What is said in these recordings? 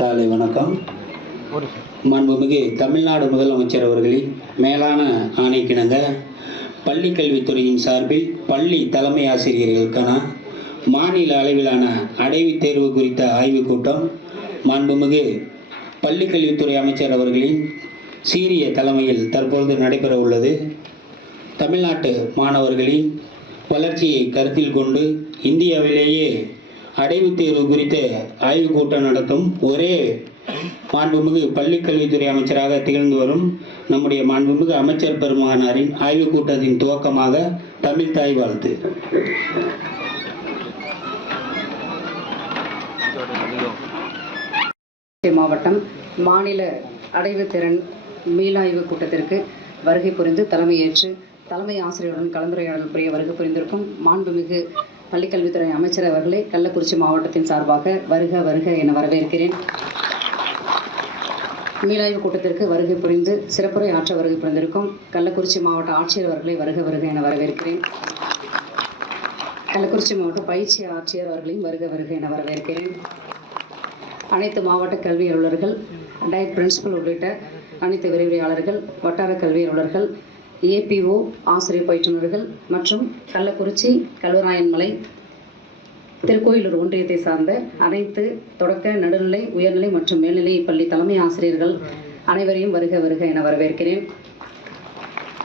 காலை வணக்கம். மாண்புமிகு தமிழ்நாடு முதலமைச்சர் அவர்களின் மேலான ஆணைக்கிணங்க பள்ளி கல்வித்துறையின் சார்பில் பள்ளி தலைமை ஆசிரியர்களுக்கான மாநில அளவிலான அடைவுத் தேர்வு குறித்த ஆய்வுக் கூட்டம் மாண்புமிகு பள்ளி கல்வித்துறை அமைச்சர் அவர்களின் சீரிய தலைமையில் தற்பொழுது நடைபெற உள்ளது. தமிழ்நாட்டு மாணவர்களின் வளர்ச்சியை கருத்தில் கொண்டு இந்தியாவிலேயே அடைவுத் தேர்வு குறித்த ஆய்வுக் கூட்டம் நடத்தும் ஒரே மாண்புமிகு பள்ளி கல்வித்துறை அமைச்சராக திகழ்ந்து வரும் நம்முடைய மாண்புமிகு அமைச்சர் பெருமகனாரின் ஆய்வுக் கூட்டத்தின் துவக்கமாக தமிழ் தாய் வாழ்த்து. மாவட்டம் மாநில அடைவுத் திறன் மீளாய்வு கூட்டத்திற்கு வருகை புரிந்து தலைமையேற்று தலைமை ஆசிரியருடன் கலந்துரையாடல் புரிய வருகை புரிந்திருக்கும் மாண்புமிகு பள்ளிக்கல்வித்துறை அமைச்சர் அவர்களை கள்ளக்குறிச்சி மாவட்டத்தின் சார்பாக வருக வருக என வரவேற்கிறேன். மீளாய்வு கூட்டத்திற்கு வருகை புரிந்து சிறப்புரை ஆற்ற வருகை புரிந்திருக்கும் கள்ளக்குறிச்சி மாவட்ட ஆட்சியர் அவர்களை வருக வருக என வரவேற்கிறேன். கள்ளக்குறிச்சி மாவட்ட பயிற்சி ஆட்சியர் அவர்களையும் வருக வருக என வரவேற்கிறேன். அனைத்து மாவட்ட கல்வி அலுவலர்கள், டயட் பிரின்சிபல் உள்ளிட்ட அனைத்து விரிவுரையாளர்கள், வட்டார கல்வி அலுவலர்கள், ஏபிஓ ஆசிரியர் பயிற்றுநர்கள் மற்றும் கள்ளக்குறிச்சி, கல்வராயன்மலை, திருக்கோயிலூர் ஒன்றியத்தை சார்ந்த அனைத்து தொடக்க, நடுநிலை, உயர்நிலை மற்றும் மேல்நிலை பள்ளி தலைமை ஆசிரியர்கள் அனைவரையும் வருக வருக என வரவேற்கிறேன்.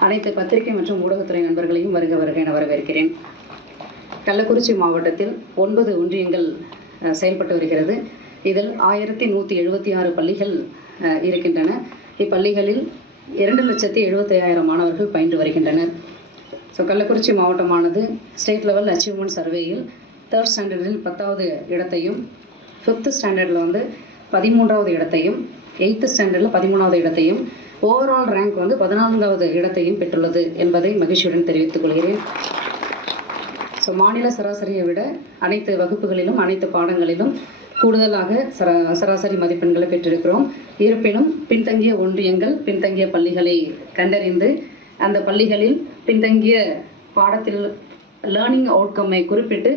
அனைத்து பத்திரிகை மற்றும் ஊடகத்துறை நண்பர்களையும் வருக வருக என வரவேற்கிறேன். கள்ளக்குறிச்சி மாவட்டத்தில் 9 ஒன்றியங்கள் செயல்பட்டு வருகிறது. இதில் 1176 பள்ளிகள் இருக்கின்றன. இப்பள்ளிகளில் 2,75,000 மாணவர்கள் பயின்று வருகின்றனர். கள்ளக்குறிச்சி மாவட்டமானது ஸ்டேட் லெவல் அச்சீவ்மெண்ட் சர்வேயில் 3rd ஸ்டாண்டர்டில் 10வது இடத்தையும், 5th ஸ்டாண்டர்டில் 13வது இடத்தையும், 8th ஸ்டாண்டர்டில் 13வது இடத்தையும், ஓவரால் ரேங்க் 14வது இடத்தையும் பெற்றுள்ளது என்பதை மகிழ்ச்சியுடன் தெரிவித்துக் கொள்கிறேன். மாநில சராசரியை விட அனைத்து வகுப்புகளிலும் அனைத்து பாடங்களிலும் கூடுதலாக சராசரி மதிப்பெண்களை பெற்றிருக்கிறோம். இருப்பினும் பின்தங்கிய ஒன்றியங்கள், பின்தங்கிய பள்ளிகளை கண்டறிந்து அந்த பள்ளிகளில் பின்தங்கிய பாடத்தில் லேர்னிங் அவுட்கம்மை குறிப்பிட்டு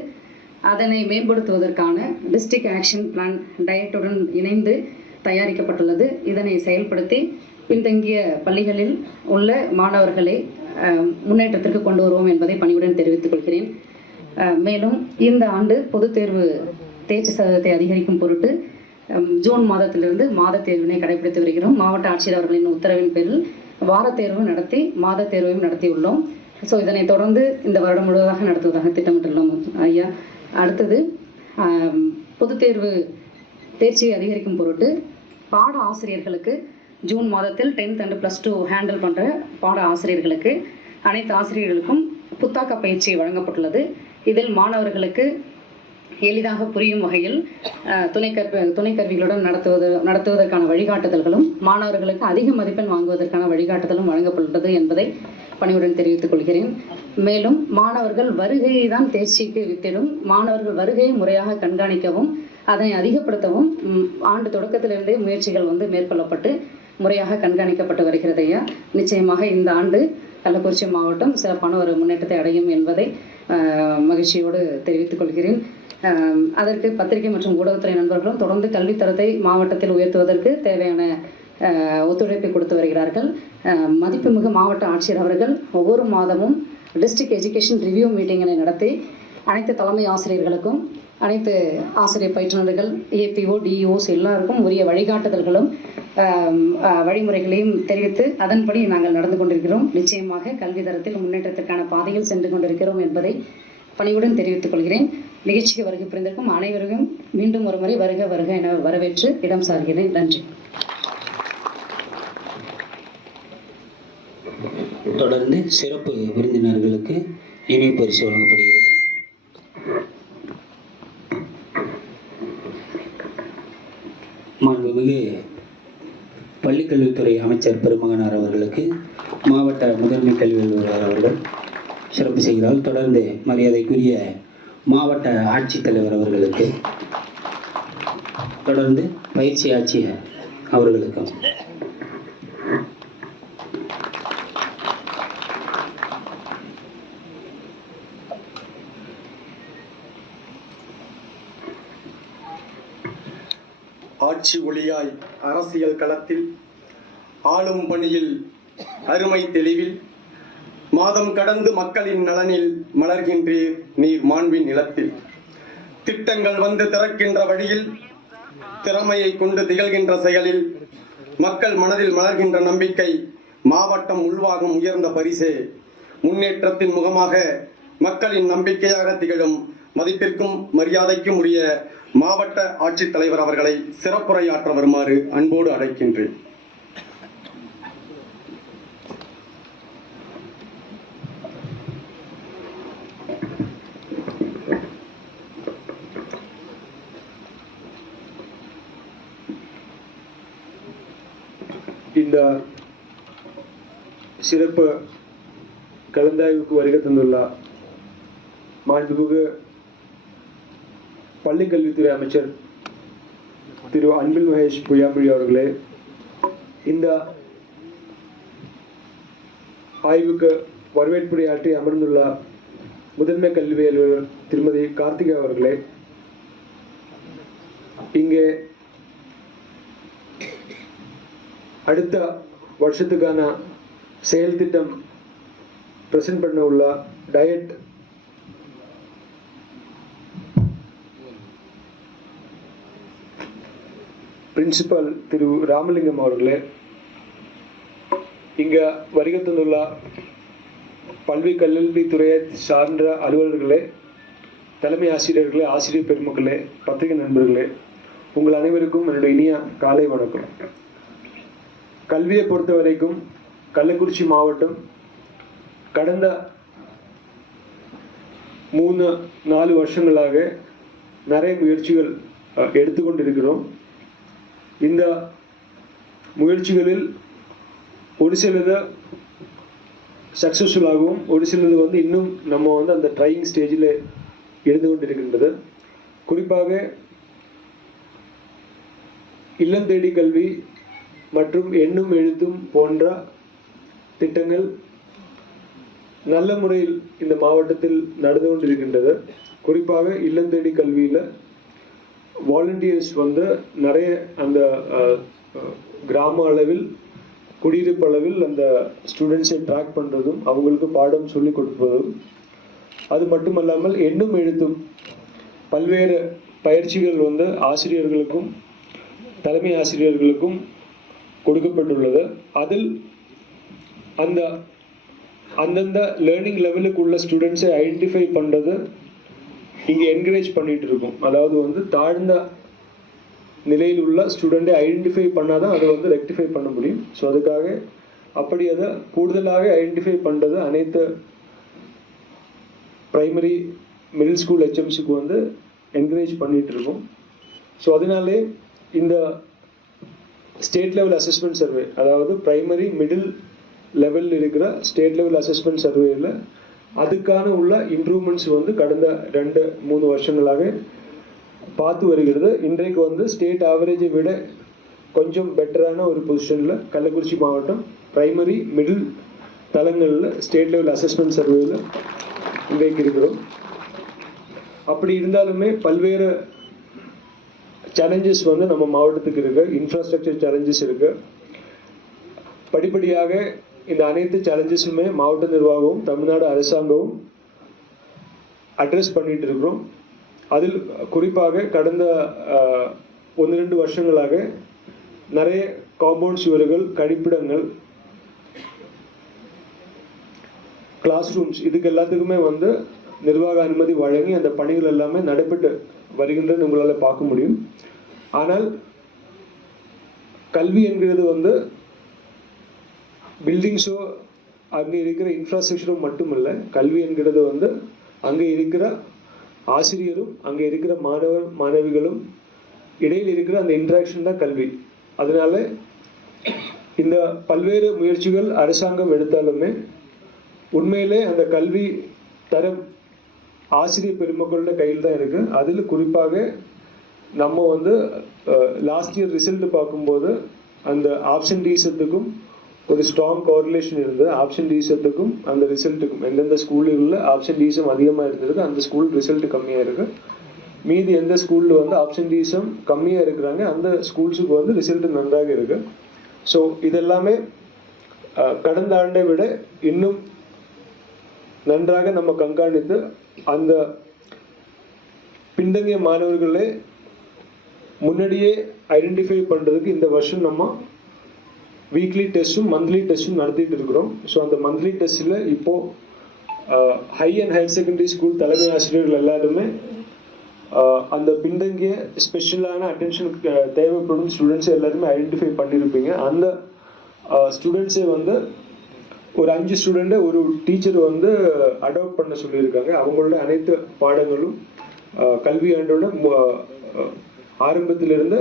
அதனை மேம்படுத்துவதற்கான டிஸ்ட்ரிக்ட் ஆக்ஷன் பிளான் டயட்டுடன் இணைந்து தயாரிக்கப்பட்டுள்ளது. இதனை செயல்படுத்தி பின்தங்கிய பள்ளிகளில் உள்ள மாணவர்களை முன்னேற்றத்திற்கு கொண்டு வருவோம் என்பதை பணிவுடன் தெரிவித்துக் கொள்கிறேன். மேலும் இந்த ஆண்டு பொதுத் தேர்வு தேர்ச்சி சதவீதத்தை அதிகரிக்கும் பொருட்டு ஜூன் மாதத்திலிருந்து மாத தேர்வினை கடைபிடித்து வருகிறோம். மாவட்ட ஆட்சியர் அவர்களின் உத்தரவின் பேரில் வார தேர்வு நடத்தி மாத தேர்வையும் நடத்தியுள்ளோம். இதனை தொடர்ந்து இந்த வருடம் முழுவதாக நடத்துவதாக திட்டமிட்டுள்ளோம் ஐயா. அடுத்தது பொதுத் தேர்வு தேர்ச்சியை அதிகரிக்கும் பொருட்டு பாட ஆசிரியர்களுக்கு ஜூன் மாதத்தில் 10th and +2 ஹேண்டில் பண்ணுற பாட ஆசிரியர்களுக்கு அனைத்து ஆசிரியர்களுக்கும் புத்தாக்க பயிற்சி வழங்கப்பட்டுள்ளது. இதில் மாணவர்களுக்கு எளிதாக புரியும் வகையில் துணைக்கருவிகளுடன் நடத்துவதற்கான வழிகாட்டுதல்களும், மாணவர்களுக்கு அதிக மதிப்பெண் வாங்குவதற்கான வழிகாட்டுதலும் வழங்கப்பட்டுள்ளது என்பதை பணிவுடன் தெரிவித்துக் கொள்கிறேன். மேலும் மாணவர்கள் வருகையை தான் தேர்ச்சிக்கு வித்திடும். மாணவர்கள் வருகையை முறையாக கண்காணிக்கவும் அதனை அதிகப்படுத்தவும் ஆண்டு தொடக்கத்திலிருந்தே முயற்சிகள் மேற்கொள்ளப்பட்டு முறையாக கண்காணிக்கப்பட்டு வருகிறது ஐயா. நிச்சயமாக இந்த ஆண்டு கள்ளக்குறிச்சி மாவட்டம் சிறப்பான ஒரு முன்னேற்றத்தை அடையும் என்பதை மகிழ்ச்சியோடு தெரிவித்துக் கொள்கிறேன். அதற்கு பத்திரிகை மற்றும் ஊடகத்துறை நண்பர்களும் தொடர்ந்து கல்வித்தரத்தை மாவட்டத்தில் உயர்த்துவதற்கு தேவையான ஒத்துழைப்பை கொடுத்து வருகிறார்கள். மதிப்புமிகு மாவட்ட ஆட்சியர் அவர்கள் ஒவ்வொரு மாதமும் டிஸ்ட்ரிக்ட் எஜுகேஷன் ரிவ்யூ மீட்டிங்களை நடத்தி அனைத்து தலைமை ஆசிரியர்களுக்கும், அனைத்து ஆசிரியர் பயிற்றுநர்கள், ஏபிஓ, டிஇஓஸ் எல்லாருக்கும் உரிய வழிகாட்டுதல்களும் வழிமுறைகளையும் தெரிவித்து அதன்படி நாங்கள் நடந்து கொண்டிருக்கிறோம். நிச்சயமாக கல்வி தரத்தில் முன்னேற்றத்திற்கான பாதையில் சென்று கொண்டிருக்கிறோம் என்பதை பணிவுடன் தெரிவித்துக் கொள்கிறேன். நிகழ்ச்சிக்கு வருகை புரிந்திருக்கும் அனைவருக்கும் மீண்டும் ஒரு முறை வருக வருக என வரவேற்று இடம் சார்கிறேன். நன்றி. தொடர்ந்து சிறப்பு விருந்தினர்களுக்கு நினைவு பரிசு வழங்கப்படுகிறது. மாண்புமிகு பள்ளிக்கல்வித்துறை அமைச்சர் பெருமகனார் அவர்களுக்கு மாவட்ட முதன்மை கல்வி அலுவலர் அவர்கள் சிறப்பு செய்கிறார். தொடர்ந்து மரியாதைக்குரிய மாவட்ட ஆட்சித்தலைவர் அவர்களுக்கு, தொடர்ந்து பயிற்சி ஆட்சியர் அவர்களுக்கும் ஆட்சி ஒளியாய் அரசியல் களத்தில் ஆளும் பணியில் அருமை தெளிவில் மாதம் கடந்து மக்களின் நலனில் மலர்கின்றீர் நீர் மாண்பின் நிலத்தில். திட்டங்கள் வந்து திறக்கின்ற வழியில் திறமையை கொண்டு திகழ்கின்ற செயலில் மக்கள் மனதில் மலர்கின்ற நம்பிக்கை மாவட்டம் உள்வாகும் உயர்ந்த பரிசே. முன்னேற்றத்தின் முகமாக மக்களின் நம்பிக்கையாக திகழும் மதிப்பிற்கும் மரியாதைக்கும் உரிய மாவட்ட ஆட்சித்தலைவர் அவர்களை சிறப்புரையாற்ற வருமாறு அன்போடு அழைக்கின்றேன். இந்த சிறப்பு கலந்தாய்வுக்கு வருகை தந்துள்ள மாண்புமிகு பள்ளிக்கல்வித்துறை அமைச்சர் திரு அன்பில் மகேஷ் பொய்யாமொழி அவர்களே, இந்த ஆய்வுக்கு வரவேற்புரையாற்றி அமர்ந்துள்ள முதன்மை கல்வி அலுவலர் திருமதி கார்த்திகா அவர்களே, இங்கே அடுத்த வருஷத்துக்கான செயல் திட்டம் பிரசன்ட் பண்ண உள்ள டயட் பிரின்சிபல் திரு ராமலிங்கம் அவர்களே, இங்க வருகை தந்துள்ள பல்வி கல்வித்துறையை சார்ந்த அலுவலர்களே, தலைமை ஆசிரியர்களே, ஆசிரியர் பெருமக்களே, பத்திரிகை நண்பர்களே, உங்கள் அனைவருக்கும் என்னுடைய இனிய காலை வணக்கம். கல்வியை பொறுத்த வரைக்கும் கள்ளக்குறிச்சி மாவட்டம் கடந்த 3-4 வருஷங்களாக நிறைய முயற்சிகள் எடுத்துக்கொண்டிருக்கிறோம். இந்த முயற்சிகளில் ஒரு சிலது சக்ஸஸ்ஃபுல்லாகவும் ஒரு சிலது இன்னும் நம்ம அந்த ட்ரையிங் ஸ்டேஜில் இருந்து கொண்டிருக்கின்றது. குறிப்பாக இல்லம் தேடி கல்வி மற்றும் எண்ணும் எழுத்தும் போன்ற திட்டங்கள் நல்ல முறையில் இந்த மாவட்டத்தில் நடந்து கொண்டிருக்கின்றது. குறிப்பாக இல்லம் தேடி கல்வியில் வாலண்டியர்ஸ் நிறைய அந்த கிராம அளவில் குடியிருப்பு அளவில் அந்த ஸ்டூடெண்ட்ஸை ட்ராக் பண்ணுறதும் அவங்களுக்கு பாடம் சொல்லி கொடுப்பதும், அது மட்டுமல்லாமல் எண்ணும் எழுத்தும் பல்வேறு பயிற்சிகள் ஆசிரியர்களுக்கும் தலைமை ஆசிரியர்களுக்கும் கொடுக்கப்பட்டுள்ளது. அதில் அந்தந்த லேர்னிங் லெவலுக்கு உள்ள ஸ்டூடெண்ட்ஸை ஐடென்டிஃபை பண்ணுறது இங்கே என்கரேஜ் பண்ணிட்டு இருக்கோம். அதாவது தாழ்ந்த நிலையில் உள்ள ஸ்டூடெண்ட்டை ஐடென்டிஃபை பண்ணால் தான் அதை ரெக்டிஃபை பண்ண முடியும். ஸோ அதுக்காக அப்படி அதை கூடுதலாக ஐடென்டிஃபை பண்ணுறது அனைத்து ப்ரைமரி மிடில் ஸ்கூல் ஹெச்எம்சிக்கு என்கரேஜ் பண்ணிட்டு இருக்கோம். ஸோ அதனாலே இந்த ஸ்டேட் லெவல் அசஸ்மெண்ட் சர்வே, அதாவது பிரைமரி மிடில் லெவலில் இருக்கிற ஸ்டேட் லெவல் அசஸ்மெண்ட் சர்வேயில் அதுக்கான உள்ள இம்ப்ரூவ்மெண்ட்ஸ் கடந்த 2-3 வருஷங்களாக பார்த்து வருகிறது. இன்றைக்கு ஸ்டேட் ஆவரேஜை விட கொஞ்சம் பெட்டரான ஒரு பொசிஷனில் கள்ளக்குறிச்சி மாவட்டம் பிரைமரி மிடில் தளங்களில் ஸ்டேட் லெவல் அசஸ்மெண்ட் சர்வேயில் இன்றைக்கு இருக்கிறோம். அப்படி இருந்தாலுமே பல்வேறு சேலஞ்சஸ் நம்ம மாவட்டத்துக்கு இருக்கு. இன்ஃப்ராஸ்ட்ரக்சர் சேலஞ்சஸ் இருக்கு. படிப்படியாக இந்த அனைத்து சேலஞ்சஸுமே மாவட்ட நிர்வாகமும் தமிழ்நாடு அரசாங்கமும் அட்ரஸ் பண்ணிட்டு இருக்கிறோம். அதில் குறிப்பாக கடந்த 1-2 வருஷங்களாக நிறைய காம்பவுண்ட் சுவர்கள், கழிப்பிடங்கள், கிளாஸ் ரூம்ஸ் இதுக்கு எல்லாத்துக்குமே நிர்வாக அனுமதி வழங்கி அந்த பணிகள் எல்லாமே நடைபெற்று வருகின்றது உங்களால் பார்க்க முடியும். ஆனால் கல்வி என்கிறது பில்டிங்ஸோ அங்கே இருக்கிற இன்ஃப்ராஸ்ட்ரக்சரும் மட்டுமல்ல, கல்வி என்கிறது அங்கே இருக்கிற ஆசிரியரும் அங்கே இருக்கிற மாணவிகளும் இடையில் இருக்கிற அந்த இன்ட்ராக்ஷன் தான் கல்வி. அதனால இந்த பல்வேறு முயற்சிகள் அரசாங்கம் எடுத்தாலுமே உண்மையிலே அந்த கல்வி தரம் ஆசிரியர் பெருமக்களோட கையில் தான் இருக்கு. அதில் குறிப்பாக நம்ம லாஸ்ட் இயர் ரிசல்ட் பார்க்கும்போது அந்த ஆப்சன்டீசத்துக்கும் ஒரு ஸ்ட்ராங் கோரிலேஷன் இருந்தது. ஆப்சன்டீசத்துக்கும் அந்த ரிசல்ட்டுக்கும் எந்தெந்த ஸ்கூலில் ஆப்சன்டீசம் அதிகமாக இருந்தது அந்த ஸ்கூல் ரிசல்ட் கம்மியாக இருக்கு. மீதி எந்த ஸ்கூலில் வந்து ஆப்சன்டீஸும் கம்மியாக இருக்கிறாங்க அந்த ஸ்கூல்ஸுக்கு வந்து ரிசல்ட் நன்றாக இருக்கு. ஸோ இதெல்லாமே கடந்த ஆண்டை விட இன்னும் நன்றாக நம்ம கண்காணித்து அந்த பின்தங்கிய மாணவர்களே முன்னாடியே ஐடென்டிஃபை பண்ணுறதுக்கு இந்த வருஷம் நம்ம வீக்லி டெஸ்ட்டும் மந்த்லி டெஸ்ட்டும் நடத்திட்டு இருக்கிறோம். ஸோ அந்த மந்த்லி டெஸ்ட்டில் இப்போது high and higher secondary school தலைமை ஆசிரியர்கள் எல்லாருமே அந்த பின்தங்கிய ஸ்பெஷலான அட்டென்ஷன் தேவைப்படும் ஸ்டூடெண்ட்ஸை எல்லாருமே ஐடென்டிஃபை பண்ணியிருப்பீங்க. அந்த ஸ்டூடெண்ட்ஸை வந்து ஒரு 5 ஸ்டூடெண்ட்டை ஒரு டீச்சர் வந்து அடாப்ட் பண்ண சொல்லியிருக்காங்க. அவங்களோட அனைத்து பாடங்களும் கல்வியாண்டோட ஆரம்பத்திலிருந்து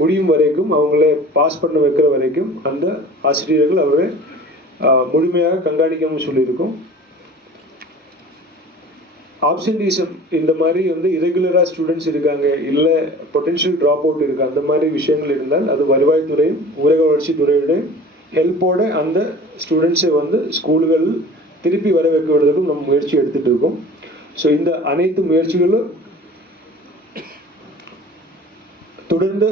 முடியும் வரைக்கும் அவங்கள பாஸ் பண்ண வைக்கிற வரைக்கும் அந்த ஆசிரியர்கள் அவரை முழுமையாக கண்காணிக்காமல் சொல்லியிருக்கோம். ஆப்சன்டீசம் இந்த மாதிரி வந்து இரெகுலராக ஸ்டூடெண்ட்ஸ் இருக்காங்க, இல்லை பொட்டென்ஷியல் ட்ராப் அவுட் இருக்குது, அந்த மாதிரி விஷயங்கள் இருந்தால் அது வருவாய்த்துறையும் ஊரக வளர்ச்சித்துறையுடைய ஹெல்ப்போட அந்த ஸ்டூடெண்ட்ஸை வந்து ஸ்கூல்கள் திருப்பி வர வைக்கிறதுக்கும் நம்ம முயற்சி எடுத்துகிட்டு இருக்கோம். ஸோ இந்த அனைத்து முயற்சிகளும் தொடர்ந்து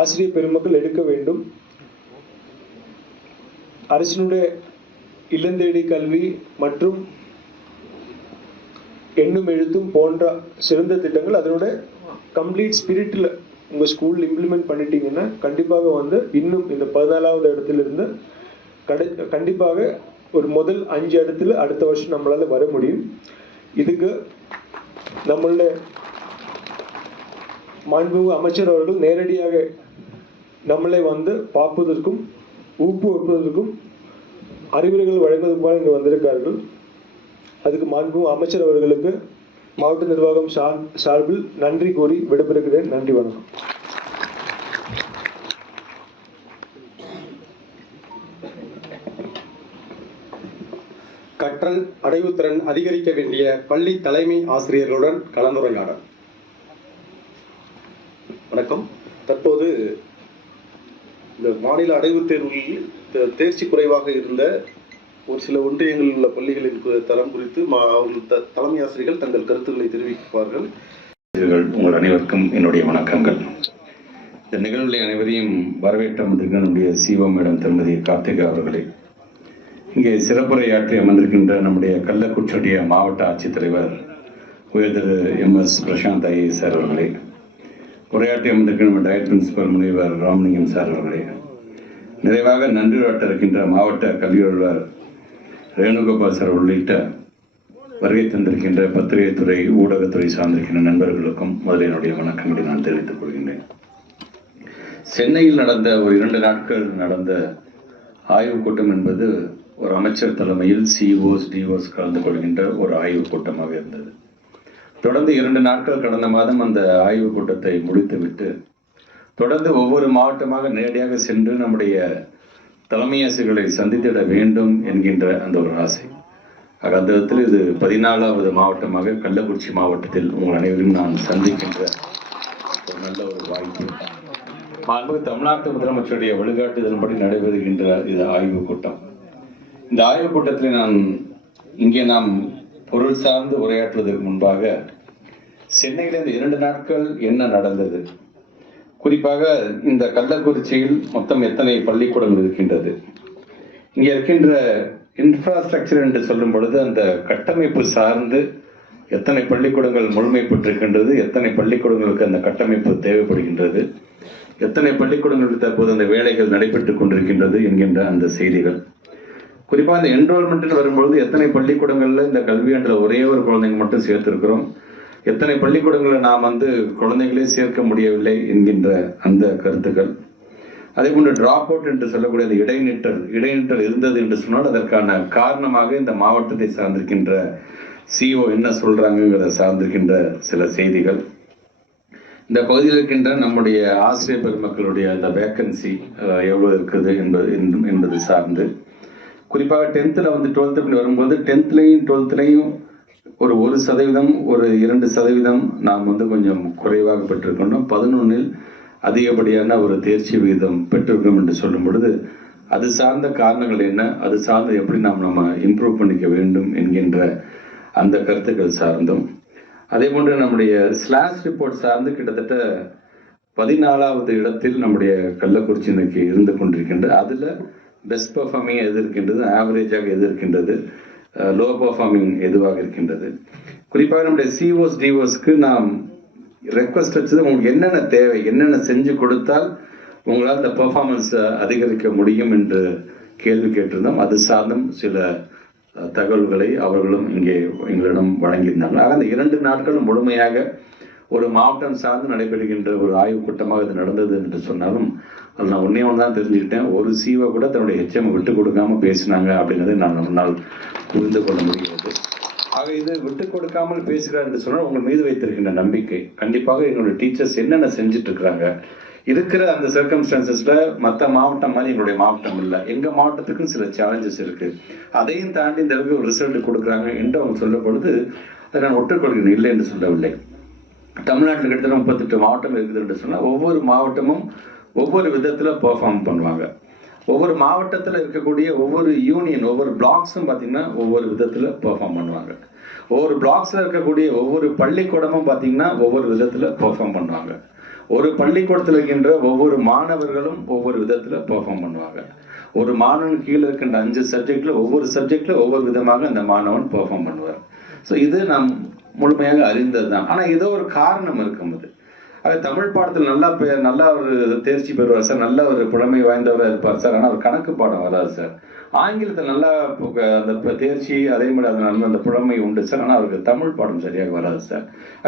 ஆசிரியர் பெருமக்கள் எடுக்க வேண்டும். அரசினுடைய இல்லந்தேடி கல்வி மற்றும் எண்ணும் எழுத்தும் போன்ற சிறந்த திட்டங்கள் அதனோட கம்ப்ளீட் ஸ்பிரிட்டில் உங்கள் ஸ்கூலில் இம்ப்ளிமெண்ட் பண்ணிட்டீங்கன்னா கண்டிப்பாக வந்து இன்னும் இந்த 14வது இடத்துலேருந்து கண்டிப்பாக ஒரு முதல் 5 இடத்துல அடுத்த வருஷம் நம்மளால் வர முடியும். இதுக்கு நம்மளுடைய மாண்புமிகு அமைச்சர் அவர்கள் நேரடியாக நம்மளை வந்து பார்ப்பதற்கும் ஊக்குவிப்பதற்கும் அறிவுரைகள் வழங்குவதற்குமாக இங்கே வந்திருக்கார்கள். அதுக்கு மாண்புமிகு அமைச்சர் அவர்களுக்கு மாவட்ட நிர்வாகம் சார்பில் நன்றி கூறி விடைபெறுகிறேன். நன்றி, வணக்கம். கற்றல் அடைவுத்திறன் அதிகரிக்க வேண்டிய பள்ளி தலைமை ஆசிரியர்களுடன் கலந்துரையாடல். வணக்கம். தற்போது இந்த மாநில அடைவுத் தேர்வில் தேர்ச்சி குறைவாக இருந்த ஒரு சில ஒன்றியங்களில் உள்ள பள்ளிகளின் தரம் குறித்து அவர்கள் தலைமை ஆசிரியர்கள் தங்கள் கருத்துக்களை தெரிவிப்பார்கள். உங்கள் அனைவருக்கும் என்னுடைய வணக்கங்கள். இந்த நிகழ்வுகளை அனைவரையும் வரவேற்ற வந்திருக்கிற நம்முடைய சிஓ மேடம் திருமதி கார்த்திகா அவர்களே, இங்கே சிறப்புரையாற்றி அமர்ந்திருக்கின்ற நம்முடைய கள்ளக்குறிச்சியுடைய மாவட்ட ஆட்சித்தலைவர் உயர் திரு MS பிரசாந்த் ஐஏஎஸ் சார் அவர்களே, உரையாற்றி அமர்ந்திருக்கின்ற நம்ம டயட் பிரின்சிபல் முனைவர் ராமலிங்கம் சார் அவர்களே, நிறைவாக நன்றியுரையாற்ற இருக்கின்ற மாவட்ட கல்வி அலுவலர் ரேணுகோபால் சார் உள்ளிட்ட வருகை தந்திருக்கின்ற பத்திரிகைத்துறை ஊடகத்துறை சார்ந்திருக்கின்ற நண்பர்களுக்கும் முதலில் என்னுடைய வணக்கங்களை நான் தெரிவித்துக் கொள்கின்றேன். சென்னையில் நடந்த ஒரு 2 நாட்கள் நடந்த ஆய்வுக் கூட்டம் என்பது ஒரு அமைச்சர் தலைமையில் சிஓஸ் டிஓஸ் கலந்து கொள்கின்ற ஒரு ஆய்வுக் கூட்டமாக இருந்தது. தொடர்ந்து 2 நாட்கள் கடந்த மாதம் அந்த ஆய்வுக் கூட்டத்தை முடித்துவிட்டு தொடர்ந்து ஒவ்வொரு மாவட்டமாக நேரடியாக சென்று நம்முடைய தலைமை ஆசிரியர்களை சந்தித்திட வேண்டும் என்கின்ற அந்த ஒரு ஆசை. அந்த விதத்தில் இது 14வது மாவட்டமாக கள்ளக்குறிச்சி மாவட்டத்தில் உங்கள் அனைவரையும் நான் சந்திக்கின்ற ஒரு நல்ல ஒரு வாய்ப்பு. தமிழ்நாட்டு முதலமைச்சருடைய வழிகாட்டுதலின்படி நடைபெறுகின்ற இது ஆய்வுக் கூட்டம். இந்த ஆய்வுக் கூட்டத்தில் நாம் பொருள் சார்ந்து உரையாற்றுவதற்கு முன்பாக சென்னையில் இந்த 2 நாட்கள் என்ன நடந்தது, குறிப்பாக இந்த கள்ளக்குறிச்சியில் மொத்தம் எத்தனை பள்ளிக்கூடங்கள் இருக்கின்றது, இங்கே இருக்கின்ற இன்ஃப்ராஸ்ட்ரக்சர் என்று சொல்லும் பொழுது அந்த கட்டமைப்பு சார்ந்து எத்தனை பள்ளிக்கூடங்கள் முழுமைப்பட்டிருக்கின்றது, எத்தனை பள்ளிக்கூடங்களுக்கு அந்த கட்டமைப்பு தேவைப்படுகின்றது, எத்தனை பள்ளிக்கூடங்களுக்கு தற்போது அந்த வேலைகள் நடைபெற்றுக் கொண்டிருக்கின்றது என்கின்ற அந்த செய்திகள். குறிப்பாக இந்த என்ரோல்மெண்ட்னு வரும்பொழுது எத்தனை பள்ளிக்கூடங்களில் இந்த கல்வியாண்டில் ஒரே ஒரு குழந்தைங்க மட்டும் சேர்த்திருக்கிறோம், எத்தனை பள்ளிக்கூடங்களில் நாம் குழந்தைகளே சேர்க்க முடியவில்லை என்கின்ற அந்த கருத்துக்கள். அதே போன்று டிராப் அவுட் என்று சொல்லக்கூடிய அந்த இடைநிற்றல் இருந்தது என்று சொன்னால் அதற்கான காரணமாக இந்த மாவட்டத்தை சார்ந்திருக்கின்ற சிஓ என்ன சொல்றாங்கிறத சார்ந்திருக்கின்ற சில செய்திகள். இந்த பகுதியில் இருக்கின்ற நம்முடைய ஆசிரியர் பெருமக்களுடைய அந்த வேக்கன்சி எவ்வளவு இருக்குது என்பது சார்ந்து, குறிப்பாக 10th 12th வரும்போது 10th 12th ஒரு 1% ஒரு 2% நாம் கொஞ்சம் குறைவாக பெற்றிருக்கணும். 11ல் அதிகப்படியான ஒரு தேர்ச்சி விகிதம் பெற்றிருக்கோம் என்று சொல்லும் பொழுது அது சார்ந்த காரணங்கள் என்ன, அது சார்ந்து எப்படி நம்ம இம்ப்ரூவ் பண்ணிக்க வேண்டும் என்கின்ற அந்த கருத்துக்கள் சார்ந்தும், அதே போன்று நம்முடைய ஸ்லாஷ் ரிப்போர்ட் சார்ந்து கிட்டத்தட்ட 14வது இடத்தில் நம்முடைய கள்ளக்குறிச்சி இன்னைக்கு இருந்து கொண்டிருக்கின்றது. அதில் பெஸ்ட் பர்ஃபார்மிங் எது இருக்கின்றது, ஆவரேஜாக எது இருக்கின்றது, லோ பர்ஃபார்மிங் எதுவாக இருக்கின்றது. குறிப்பாக நம்முடைய சிஓஸ் டிஓஸ்க்கு நாம் ரெக்வஸ்ட் வச்சது, உங்களுக்கு என்னென்ன தேவை, என்னென்ன செஞ்சு கொடுத்தால் உங்களால் இந்த பெர்ஃபார்மன்ஸை அதிகரிக்க முடியும் என்று கேள்வி கேட்டிருந்தோம். அது சார்ந்தும் சில தகவல்களை அவர்களும் இங்கே எங்களிடம் வழங்கியிருந்தாங்க. ஆக அந்த 2 நாட்களும் முழுமையாக ஒரு மாவட்டம் சார்ந்து நடைபெறுகின்ற ஒரு ஆய்வுக் கூட்டமாக இது நடந்தது என்று சொன்னாலும் அது நான் ஒன்றே ஒன்று தான் தெரிஞ்சுக்கிட்டேன். ஒரு சிஓ கூட தன்னுடைய ஹெச்எம் விட்டு கொடுக்காம பேசினாங்க அப்படிங்கிறத நான் நம்மளால் புரிந்து கொள்ள முடிகிறது. ஆக இது விட்டு கொடுக்காமல் பேசுகிறார் என்று சொன்னால் உங்கள் மீது வைத்திருக்கின்ற நம்பிக்கை, கண்டிப்பாக எங்களுடைய டீச்சர்ஸ் என்னென்ன செஞ்சுட்டு இருக்கிறாங்க, இருக்கிற அந்த சர்க்கம்ஸ்டான்சஸ்ல மற்ற மாவட்டம் மாதிரி எங்களுடைய மாவட்டம் இல்லை, எங்க மாவட்டத்துக்கும் சில சேலஞ்சஸ் இருக்கு, அதையும் தாண்டி இந்த அளவுக்கு ஒரு ரிசல்ட் கொடுக்குறாங்க என்று அவங்க சொல்லும் பொழுது அதை நான் ஒற்றுக்கொள்கிறேன், இல்லை என்று சொல்லவில்லை. தமிழ்நாட்டில் கிட்டத்தட்ட 38 மாவட்டம் இருக்குது என்று சொன்னால் ஒவ்வொரு மாவட்டமும் ஒவ்வொரு விதத்தில் பெர்ஃபார்ம் பண்ணுவாங்க. ஒவ்வொரு மாவட்டத்தில் இருக்கக்கூடிய ஒவ்வொரு யூனியன், ஒவ்வொரு பிளாக்ஸும் பார்த்தீங்கன்னா ஒவ்வொரு விதத்தில் பெர்ஃபார்ம் பண்ணுவாங்க. ஒவ்வொரு பிளாக்ஸில் இருக்கக்கூடிய ஒவ்வொரு பள்ளிக்கூடமும் பார்த்தீங்கன்னா ஒவ்வொரு விதத்தில் பெர்ஃபார்ம் பண்ணுவாங்க. ஒரு பள்ளிக்கூடத்தில் இருக்கின்ற ஒவ்வொரு மாணவர்களும் ஒவ்வொரு விதத்தில் பெர்ஃபார்ம் பண்ணுவாங்க. ஒரு மாணவன் கீழே இருக்கின்ற 5 சப்ஜெக்டில் ஒவ்வொரு சப்ஜெக்டில் ஒவ்வொரு விதமாக அந்த மாணவன் பெர்ஃபார்ம் பண்ணுவார். ஸோ இது நாம் முழுமையாக அறிந்தது தான். ஆனால் ஏதோ ஒரு காரணம் இருக்கும். அது தமிழ் பாடத்தில் நல்லா ஒரு தேர்ச்சி பெறுவார் சார், நல்ல ஒரு புலமை வாய்ந்தவராக இருப்பார் சார், ஆனால் அவர் கணக்கு பாடம் வராது சார். ஆங்கிலத்தில் நல்லா அந்த தேர்ச்சி அதே மாதிரி அந்த புலமை உண்டு சார், ஆனால் அவருக்கு தமிழ் பாடம் சரியாக வராது சார்.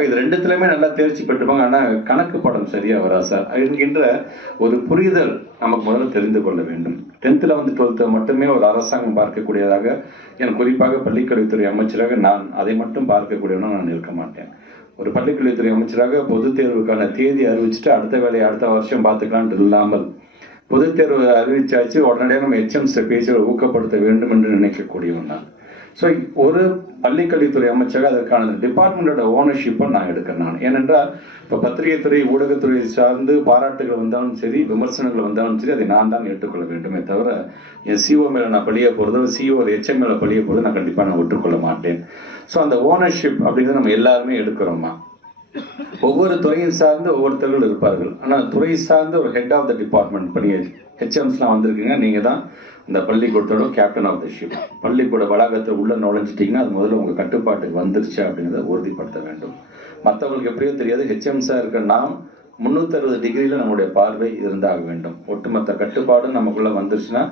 இது 2த்துலையுமே நல்லா தேர்ச்சி பெற்றுப்பாங்க, ஆனால் கணக்கு பாடம் சரியாக வராது சார் என்கின்ற ஒரு புரிதல் நமக்கு முதல்ல தெரிந்து கொள்ள வேண்டும். 10th 11th 12th மட்டுமே ஒரு அரசாங்கம் பார்க்கக்கூடியதாக, எனக்கு குறிப்பாக பள்ளிக்கல்வித்துறை அமைச்சராக நான் அதை மட்டும் பார்க்கக்கூடியவனா நான் இருக்க மாட்டேன். ஒரு பள்ளிக்கல்வித்துறை அமைச்சராக பொதுத் தேர்வுக்கான தேதி அறிவிச்சுட்டு அடுத்த வேலையை அடுத்த வருஷம் பார்த்துக்கலான்ட்டு இல்லாமல், பொதுத் தேர்வு அறிவிச்சாச்சு உடனடியாக நம்ம HMs பேசி ஊக்கப்படுத்த வேண்டும் என்று நினைக்கக்கூடியவன் நான். ஸோ ஒரு பள்ளிக்கல்வித்துறை அமைச்சராக அதற்கான டிபார்ட்மெண்டோட ஓனர்ஷிப்பை நான் எடுக்கிறேன். ஏனென்றால் இப்போ பத்திரிகை துறை, ஊடகத்துறை சார்ந்து பாராட்டுகள் வந்தாலும் சரி, விமர்சனங்கள் வந்தாலும் சரி, அதை நான் தான் ஏற்றுக்கொள்ள வேண்டுமே தவிர என் சிஓ மேலே நான் பழிய போகிறதோ, சிஓ HM மேலே பழிய போகிறதோ நான் கண்டிப்பாக நான் விட்டுக்கொள்ள மாட்டேன். ஸோ அந்த ஓனர்ஷிப் அப்படிங்கிறது நம்ம எல்லாருமே எடுக்கிறோமா. ஒவ்வொரு துறையும் சார்ந்து ஒவ்வொருத்தர்கள் இருப்பார்கள். ஆனால் துறை சார்ந்து ஒரு ஹெட் ஆஃப் த டிபார்ட்மெண்ட் பணி HMஸ்லாம் வந்திருக்குங்க, நீங்கள் தான் இந்த பள்ளிக்கூடத்தோட கேப்டன் ஆஃப் த ஷிப். பள்ளிக்கூட வளாகத்தில் உள்ள நுழைஞ்சிட்டிங்கன்னா அது முதல்ல உங்கள் கட்டுப்பாட்டுக்கு வந்துருச்சு அப்படிங்கிறத உறுதிப்படுத்த வேண்டும். மற்றவங்களுக்கு எப்படியோ தெரியாது, HMஸாக இருக்க நாம் 360 டிகிரியில் நம்முடைய பார்வை இருந்தாக வேண்டும். ஒட்டுமொத்த கட்டுப்பாடும் நமக்குள்ளே வந்துருச்சுன்னா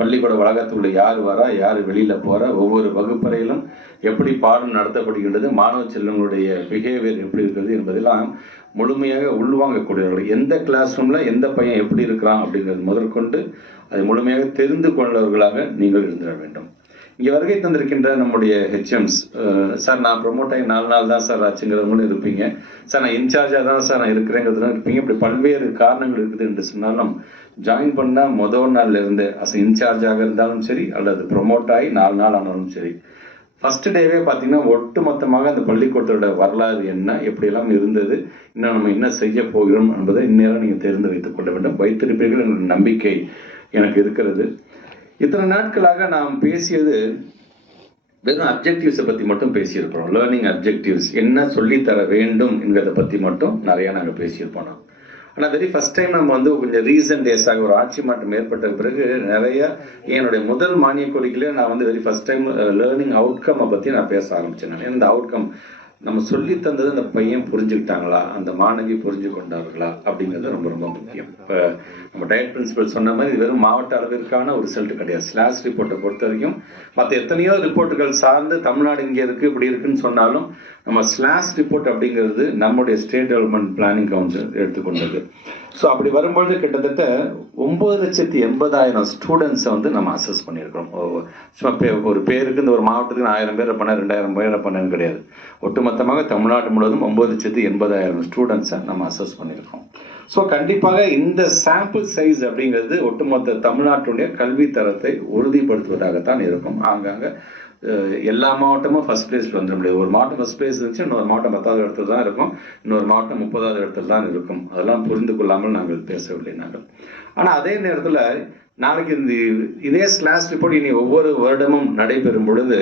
பள்ளிக்கூட வளாகத்துக்குள்ள யார் வரா, யார் வெளியில் போகிறா, ஒவ்வொரு வகுப்பறையிலும் எப்படி பாடம் நடத்தப்படுகின்றது, மாணவ செல்வங்களுடைய பிஹேவியர் எப்படி இருக்கிறது என்பதெல்லாம் முழுமையாக உள்வாங்கக்கூடியவர்கள். எந்த கிளாஸ் ரூமில் எந்த பையன் எப்படி இருக்கிறான் அப்படிங்கிறது முதற்கொண்டு அதை முழுமையாக தெரிந்து கொண்டவர்களாக நீங்கள் இருந்திட வேண்டும். இங்கே வருகை தந்திருக்கின்ற நம்முடைய HMs, சார் நான் ப்ரொமோட் ஆகி 4 நாள் தான் சார் ஆச்சுங்கிறவங்களும் இருப்பீங்க, சார் நான் இன்சார்ஜாக தான் சார் நான் இருக்கிறேங்கிறதுலாம் இருப்பீங்க. இப்படி பல்வேறு காரணங்கள் இருக்குது என்று சொன்னாலும் ஜாயின் பண்ணால் முதல் நாள்ல இருந்து இன்சார்ஜாக இருந்தாலும் சரி, அல்லது ப்ரொமோட் ஆகி 4 நாள் ஆனாலும் சரி, ஃபர்ஸ்ட் டேவே பார்த்தீங்கன்னா ஒட்டு மொத்தமாக அந்த பள்ளிக்கூடத்தோட வரலாறு என்ன, எப்படியெல்லாம் இருந்தது, இன்னும் நம்ம என்ன செய்ய போகிறோம் என்பதை இந்நேரம் நீங்கள் தெரிந்து வைத்துக் கொள்ள வேண்டும். வைத்திருப்பீர்கள் என்ற நம்பிக்கை எனக்கு இருக்கிறது. இத்தனை நாட்களாக நாம் பேசியது வெறும் அப்ஜெக்டிவ்ஸை பற்றி மட்டும் பேசியிருக்கிறோம். லேர்னிங் அப்ஜெக்டிவ்ஸ் என்ன சொல்லித்தர வேண்டும் என்கிறத பற்றி மட்டும் நிறையா நாங்கள் பேசியிருப்போம். ஆனால் வெரி ஃபர்ஸ்ட் டைம் நம்ம கொஞ்சம் ரீசன்ட் டேஸாக ஒரு ஆட்சி மாற்றம் ஏற்பட்ட பிறகு நிறைய என்னுடைய முதல் மானிய கோரிக்கையிலே நான் வெரி ஃபர்ஸ்ட் டைம் லேர்னிங் அவுட்கம்மை பற்றி நான் பேச ஆரம்பித்தேன். நான் இந்த அவுட்கம் நம்ம சொல்லி தந்தது அந்த பையன் புரிஞ்சுக்கிட்டாங்களா, அந்த மாணவி புரிஞ்சு கொண்டார்களா அப்படிங்கிறது ரொம்ப ரொம்ப முக்கியம். இப்போ நம்ம டயட் பிரின்சிபல் சொன்ன மாதிரி இது வெறும் மாவட்ட அளவிற்கான ஒரு ரிசல்ட் கிடையாது. ஸ்லாஷ் ரிப்போர்ட்டை பொறுத்த வரைக்கும் மற்ற எத்தனையோ ரிப்போர்ட்டுகள் சார்ந்து தமிழ்நாடு இங்கே இருக்குது இப்படி இருக்குன்னு சொன்னாலும் நம்ம ஸ்லாஷ் ரிப்போர்ட் அப்படிங்கிறது நம்முடைய ஸ்டேட் டெவலப்மெண்ட் பிளானிங் கவுன்சில் எடுத்துக்கொண்டது. ஸோ அப்படி வரும்பொழுது கிட்டத்தட்ட 9,80,000 ஸ்டூடெண்ட்ஸை நம்ம அசஸ் பண்ணியிருக்கிறோம். சும்மா ஒரு பேருக்கு இந்த ஒரு மாவட்டத்துக்கு 1000 பேரை பண்ண 2000 பேரை பண்ணன்னு கிடையாது. ஒட்டுமொத்தமாக தமிழ்நாடு முழுவதும் 9,80,000 ஸ்டூடெண்ட்ஸை நம்ம அசஸ் பண்ணியிருக்கோம். ஸோ கண்டிப்பாக இந்த சாம்பிள் சைஸ் அப்படிங்கிறது ஒட்டுமொத்த தமிழ்நாட்டுடைய கல்வி தரத்தை உறுதிப்படுத்துவதாகத்தான் இருக்கும். ஆங்காங்க எல்லா மாவட்டமும் ஃபர்ஸ்ட் பிளேஸ்ல வந்துட முடியாது. ஒரு மாவட்டம் ஃபர்ஸ்ட் பிளேஸ் இருந்துச்சு, இன்னொரு மாவட்டம் 10வது இடத்துல தான் இருக்கும், இன்னொரு மாவட்டம் 30வது இடத்துல தான் இருக்கும். அதெல்லாம் புரிந்து கொள்ளாமல் நாங்கள் பேசவில்லை நாங்கள். ஆனால் அதே நேரத்தில் நாளைக்கு இதே ஸ்லாஷ் ரிப்போர்ட் இனி ஒவ்வொரு வருடமும் நடைபெறும் பொழுது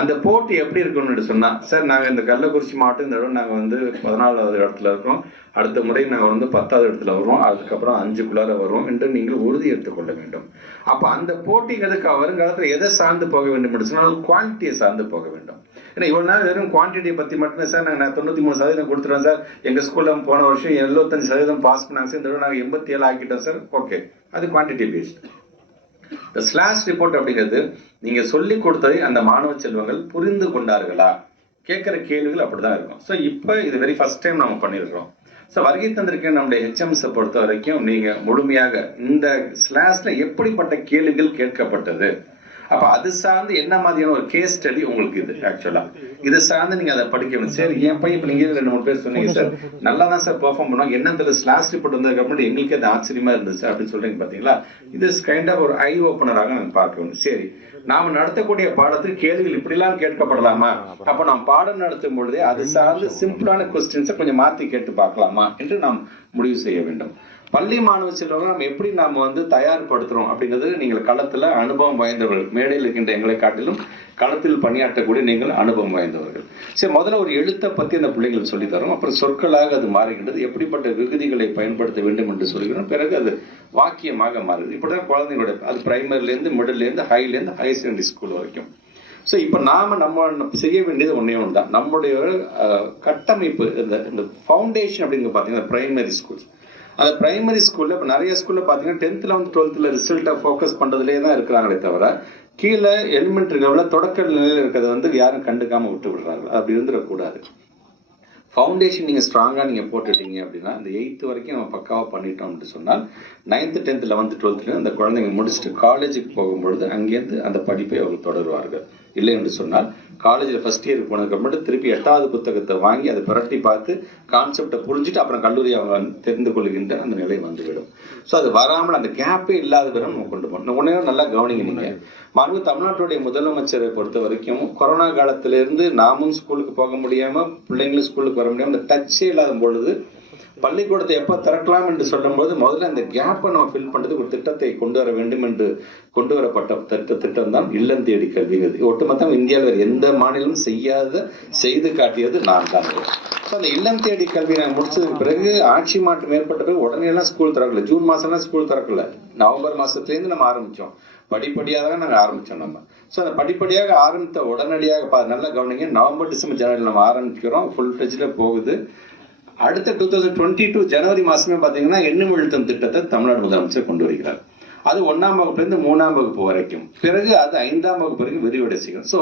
அந்த போட்டி எப்படி இருக்கும்னு சொன்னா, சார் நாங்கள் இந்த கள்ளக்குறிச்சி மாவட்டம் இந்த இடம் நாங்கள் வந்து 14வது இடத்துல இருக்கோம், அடுத்த முறை நாங்கள் வந்து 10வது இடத்துல வருவோம், அதுக்கப்புறம் 5க்குள்ளார வருவோம் என்று நீங்கள் உறுதி எடுத்துக்கொள்ள வேண்டும். அப்போ அந்த போட்டிங்கிறதுக்கு வருங்காலத்தில் எதை சார்ந்து போக வேண்டும் என்று சொன்னால் குவான்டிட்டியை சார்ந்து போக வேண்டும். ஏன்னா இவ்வளவு நாள் வெறும் குவான்டிட்டியை பற்றி மட்டுமே சார் நாங்கள் 93% கொடுத்துருவோம் சார், எங்கள் ஸ்கூலில் போன வருஷம் 75% பாஸ் பண்ணாங்க சார், இந்த தடவை நாங்கள் 87 ஆக்கிட்டோம் சார், ஓகே, அது குவான்டிட்டி பேஸ்ட். இந்த ஸ்லாஷ் ரிப்போர்ட் அப்படிங்கிறது நீங்க சொல்லி கொடுத்ததை அந்த மாணவ செல்வங்கள் புரிந்து கொண்டார்களா, கேட்கிற கேள்விகள் அப்படிதான் இருக்கும். ஸோ இப்போ இது வெரி ஃபர்ஸ்ட் டைம் நம்ம பண்ணியிருக்கிறோம். ஸோ வருகை தந்திருக்க நம்முடைய ஹெச்எம்ஸை பொறுத்த வரைக்கும் நீங்க முழுமையாக இந்த ஸ்லாஷ்ல எப்படிப்பட்ட கேள்விகள் கேட்கப்பட்டது, அப்ப அது சார்ந்து என்ன மாதிரியான ஒரு கேஸ் ஸ்டடி உங்களுக்கு இது ஆக்சுவலா இது சார்ந்து நீங்க அதை படிக்கணும். சரி, என் பையன் இப்ப நீங்க 2-3 பேர் சொன்னீங்க சார், நல்லா தான் சார் பெர்ஃபார்ம் பண்ணுவாங்க, என்ன ஸ்லாஷ் ரிப்போர்ட் வந்ததுக்கு அப்புறம் எங்களுக்கு அது ஆச்சரியமா இருந்துச்சு அப்படின்னு சொல்றீங்க பாத்தீங்களா, இது கைண்ட் ஆஃப் ஒரு ஐ ஓப்பனராக நாங்கள் பார்க்கணும். சரி, நாம நடத்தக்கூடிய பாடத்துக்கு கேள்விகள் இப்படிலாம் கேட்கப்படலாமா, அப்ப நாம் பாடம் நடத்தும் பொழுதே அது சார்ந்து சிம்பிளான கொஸ்டின்ஸை கொஞ்சம் மாத்தி கேட்டு பார்க்கலாமா என்று நாம் முடிவு செய்ய வேண்டும். பள்ளி மாணவ செல்வங்கள் நம்ம எப்படி நாம வந்து தயார்படுத்துறோம் அப்படிங்கிறது நீங்கள் களத்துல அனுபவம் வாய்ந்தவர்கள், மேடையில் இருக்கின்ற எங்களை காட்டிலும் களத்தில் பணியாற்றக்கூடிய நீங்கள் அனுபவம் வாய்ந்தவர்கள். சரி, முதல்ல ஒரு எழுத்தை பத்தி அந்த பிள்ளைங்களுக்கு சொல்லி தரோம், அப்புறம் சொற்களாக அது மாறுகின்றது, எப்படிப்பட்ட விகுதிகளை பயன்படுத்த வேண்டும் என்று சொல்கிறோம், பிறகு அது வாக்கியமாக மாறுது. இப்படிதான் குழந்தைங்களுடைய அது பிரைமரிலேருந்து மிடில்லேருந்து ஹைலேருந்து ஹை செகண்டரி ஸ்கூல் வரைக்கும். ஸோ இப்போ நம்ம செய்ய வேண்டியது ஒன்றே ஒன்று தான், நம்மளுடைய கட்டமைப்பு இந்த ஃபவுண்டேஷன் அப்படிங்கிற பார்த்தீங்கன்னா பிரைமரி ஸ்கூல். அந்த பிரைமரி ஸ்கூல்ல இப்போ நிறைய ஸ்கூல்ல பார்த்தீங்கன்னா 10th 11th 12th ரிசல்ட்டை ஃபோக்கஸ் பண்ணுறதுலே தான் இருக்கிறாங்களே தவிர கீழே எலிமெண்ட்ரி லெவலில் தொடக்க நிலையில் இருக்கிறத வந்து யாரும் கண்டுக்காம விட்டு விடுறாங்க. அப்படி இருந்துடக்கூடாது. ஃபவுண்டேஷன் நீங்கள் ஸ்ட்ராங்காக நீங்கள் போட்டுட்டீங்க அப்படின்னா இந்த 8th வரைக்கும் நம்ம பக்காவாக பண்ணிட்டோம் அப்படின்னு சொன்னால் 9th 10th 11th 12th அந்த குழந்தைங்க முடிச்சுட்டு காலேஜுக்கு போகும்பொழுது அங்கேருந்து அந்த படிப்பை அவங்க தொடருவார்கள். இல்லை என்று சொன்னால் காலேஜில் ஃபர்ஸ்ட் இயர் போனதுக்கு மட்டும் திருப்பி 8வது புத்தகத்தை வாங்கி அதை புரட்டி பார்த்து கான்செப்டை புரிஞ்சுட்டு அப்புறம் கல்லூரி அவங்க தெரிந்து கொள்கின்ற அந்த நிலை வந்துவிடும். ஸோ அது வராமல் அந்த கேப்பே இல்லாத வரை நம்ம கொண்டு போகணும். உடனே நல்லா கவனிங்க. நீங்கள் மாண்பு தமிழ்நாட்டுடைய முதலமைச்சரை பொறுத்த வரைக்கும் கொரோனா காலத்திலிருந்து நாமும் ஸ்கூலுக்கு போக முடியாமல் பிள்ளைங்களும் ஸ்கூலுக்கு வர முடியாமல் அந்த டச்சே இல்லாத பொழுது பள்ளிக்கூடத்தை எப்போ திறக்கலாம் என்று சொல்லும்போது முதல்ல அந்த கேப்பை நம்ம ஃபில் பண்ணுறதுக்கு ஒரு திட்டத்தை கொண்டு வர வேண்டும் என்று கொண்டு வரப்பட்ட திட்டம் தான் இல்லம் தேடி கல்விங்கிறது. ஒட்டுமொத்தம் இந்தியாவில் வேறு எந்த மாநிலமும் செய்து காட்டியது நான் தான். ஸோ அந்த இல்லம் தேடி கல்வி நாங்கள் முடிச்சதுக்கு பிறகு ஆட்சி மாற்றம் ஏற்பட்ட பிறகு உடனே எல்லாம் ஸ்கூல் திறக்கல. ஜூன் மாதம்லாம் ஸ்கூல் திறக்கல, நவம்பர் மாதத்துலேருந்து நம்ம ஆரம்பித்தோம். படிப்படியாக தான் நாங்கள் ஆரம்பித்தோம் நம்ம. ஸோ அந்த படிப்படியாக ஆரம்பித்த உடனடியாக நல்லா கவனிங்க, நவம்பர் டிசம்பர் ஜனவரி நம்ம ஆரம்பிக்கிறோம், ஃபுல் ஃப்ளெஜ்ல போகுது. அடுத்த 2022 ஜனவரி மாசமே பார்த்தீங்கன்னா எண்ணும் எழுத்தும் திட்டத்தை தமிழ்நாடு முதலமைச்சர் கொண்டு வருகிறார். அது 1ஆம் வகுப்புலேருந்து 3ஆம் வகுப்பு வரைக்கும், பிறகு அது 5ஆம் வகுப்பு வரைக்கும் விரிவடை செய்யும். ஸோ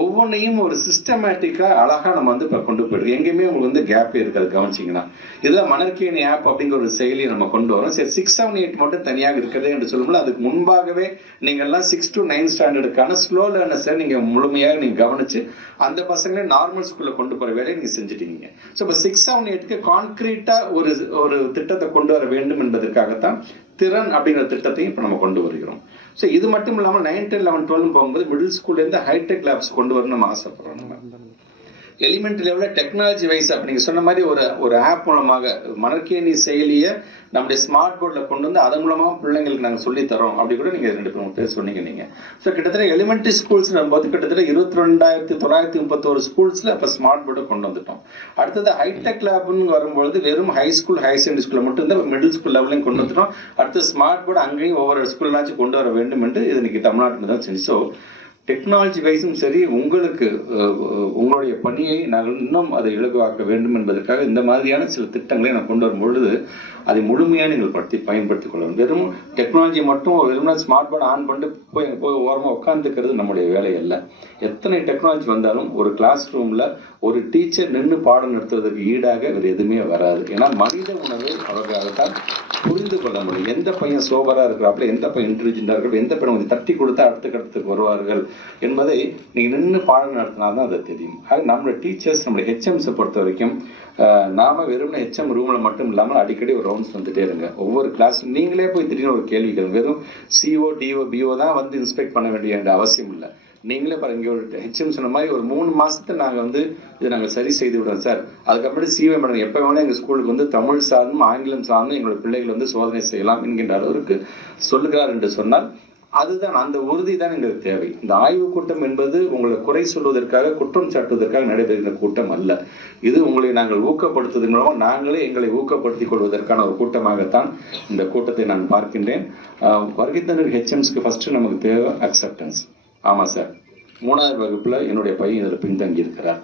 ஒவ்வொன்றையும் ஒரு சிஸ்டமேட்டிக்கா அழகா நம்ம வந்து இப்போ கொண்டு போயிடுறோம். எங்கேயுமே உங்களுக்கு வந்து கேப்பே இருக்காது. கவனிச்சிங்கன்னா இதுதான் மணற்கேணி ஆப் அப்படிங்கிற ஒரு செயலியை நம்ம கொண்டு வரோம். சரி, 6, 7, 8 மட்டும் தனியாக இருக்கிறதே என்று சொல்லும்போது அதுக்கு முன்பாகவே நீங்கள்லாம் 6 to 9 ஸ்டாண்டர்டுக்கான ஸ்லோ லேர்னர்ஸை நீங்கள் முழுமையாக நீங்கள் கவனிச்சு அந்த பசங்களே நார்மல் ஸ்கூலில் கொண்டு போகிற வேலையை நீங்கள் செஞ்சுட்டீங்க. ஸோ இப்போ 6, 7, 8க்கு கான்கிரீட்டாக ஒரு திட்டத்தை கொண்டு வர வேண்டும் என்பதற்காகத்தான் திறன் அப்படிங்கிற திட்டத்தையும் இப்போ நம்ம கொண்டு வருகிறோம். ஸோ இது மட்டும் இல்லாமல் 9, 10, 11, 12 போகும்போது மிடில் ஸ்கூல்லேருந்து ஹைடெக் லேப்ஸ் கொண்டு வரணும் நம்ம ஆசைப்படுறோம். நம்ம எலிமெண்ட்ரி லெவலில் டெக்னாலஜி வைஸ் அப்படிங்க சொன்ன மாதிரி ஒரு ஆப் மூலமாக மணற்கேணி செயலியை நம்முடைய ஸ்மார்ட் போர்டில் கொண்டு வந்து அதன் மூலமாக பிள்ளைங்களுக்கு நாங்கள் சொல்லித்தரோம் அப்படி கூட நீங்கள் 2 பேர் சொன்னீங்க நீங்கள். ஸோ கிட்டத்தட்ட எலிமெண்ட்ரி ஸ்கூல்ஸ் போது கிட்டத்தட்ட 22,931 ஸ்கூல்ஸில் இப்போ ஸ்மார்ட் போர்டை கொண்டு வந்துட்டோம். அடுத்தது ஹைடெக் லேப்னு வரும்பொழுது வெறும் ஹை ஸ்கூல் ஹை செகண்டரி ஸ்கூலில் மட்டும் இருந்தால் மிடில் ஸ்கூல் லெவலையும் கொண்டு வந்துட்டோம். அடுத்து ஸ்மார்ட் போர்டு அங்கேயும் ஒவ்வொரு ஸ்கூல்னாச்சும் கொண்டு வர வேண்டும் என்று இது இன்னைக்கு தமிழ்நாட்டில் தான் செஞ்சு. ஸோ டெக்னாலஜி வைஸும் சரி, உங்களுக்கு உங்களுடைய பணியை நாங்கள் இன்னும் அதை இலகுவாக்க வேண்டும் என்பதற்காக இந்த மாதிரியான சில திட்டங்களை நான் கொண்டு வரும் பொழுது அதை முழுமையாக நீங்கள் பயன்படுத்திக் கொள்ளணும். வெறும் டெக்னாலஜி மட்டும் வெறும் ஸ்மார்ட் போர்டு ஆன் பண்ணிட்டு போய் ஓரமாக உட்காந்துக்கிறது நம்முடைய வேலை அல்ல. எத்தனை டெக்னாலஜி வந்தாலும் ஒரு கிளாஸ் ரூமில் ஒரு டீச்சர் நின்று பாடம் நடத்துவதற்கு ஈடாக வேறு எதுவுமே வராது. ஏன்னா மனித உணர்வை அவர்களால்தான் புரிந்து கொள்ள முடியும். எந்த பையன் சோபராக இருக்கிறாப்புல, எந்த பையன் இன்டெலிஜென்டாக இருக்கிற, எந்த பையன் கொஞ்சம் தட்டி கொடுத்தா அடுத்த கட்டத்துக்கு வருவார்கள் என்பதை நீங்கள் நின்று பாடம் நடத்தினால்தான் அதை தெரியும். அது நம்மளுடைய டீச்சர்ஸ், நம்மளுடைய ஹெச்எம்ஸை பொறுத்த வரைக்கும் நாம வெறும் ஹெச்எம் ரூமில் மட்டும் இல்லாமல் அடிக்கடி ஒரு ரவுண்ட்ஸ் வந்துட்டே இருங்க. ஒவ்வொரு கிளாஸ் நீங்களே போய் திடீர்னு ஒரு கேள்விகள் வெறும் CO, DO, BO தான் வந்து இன்ஸ்பெக்ட் பண்ண வேண்டிய அவசியம் இல்லை. நீங்களே பாருங்க, இங்கே ஒரு ஹெச்எம் சொன்ன மாதிரி ஒரு 3 மாசத்தை நாங்கள் வந்து இதை நாங்கள் சரி செய்து விடுறோம் சார். அதுக்கப்புறம் சிஓ மேடம் எப்போ வேணால் எங்கள் ஸ்கூலுக்கு வந்து தமிழ் சார்ந்தும் ஆங்கிலம் சார்ந்தும் எங்களோட பிள்ளைகள் வந்து சோதனை செய்யலாம் என்கின்ற அளவிற்கு சொல்லுகிறார் என்று சொன்னால் அதுதான் அந்த உறுதி தான் எங்களுக்கு தேவை. இந்த ஆய்வு கூட்டம் என்பது உங்களை குறை சொல்வதற்காக, குற்றம் சாட்டுவதற்காக நடைபெறுகிற கூட்டம் அல்ல. இது உங்களை நாங்கள் ஊக்கப்படுத்துவதன் மூலமாக நாங்களே எங்களை ஊக்கப்படுத்திக் கொள்வதற்கான ஒரு கூட்டமாகத்தான் இந்த கூட்டத்தை நான் பார்க்கின்றேன். வருகை தந்த ஹெச்எம்ஸ்க்கு ஃபர்ஸ்ட் நமக்கு தேவை அக்செப்டன்ஸ். ஆமாம் சார், 3வது வகுப்புல என்னுடைய பையன் இதில் பின்தங்கி இருக்கிறார்,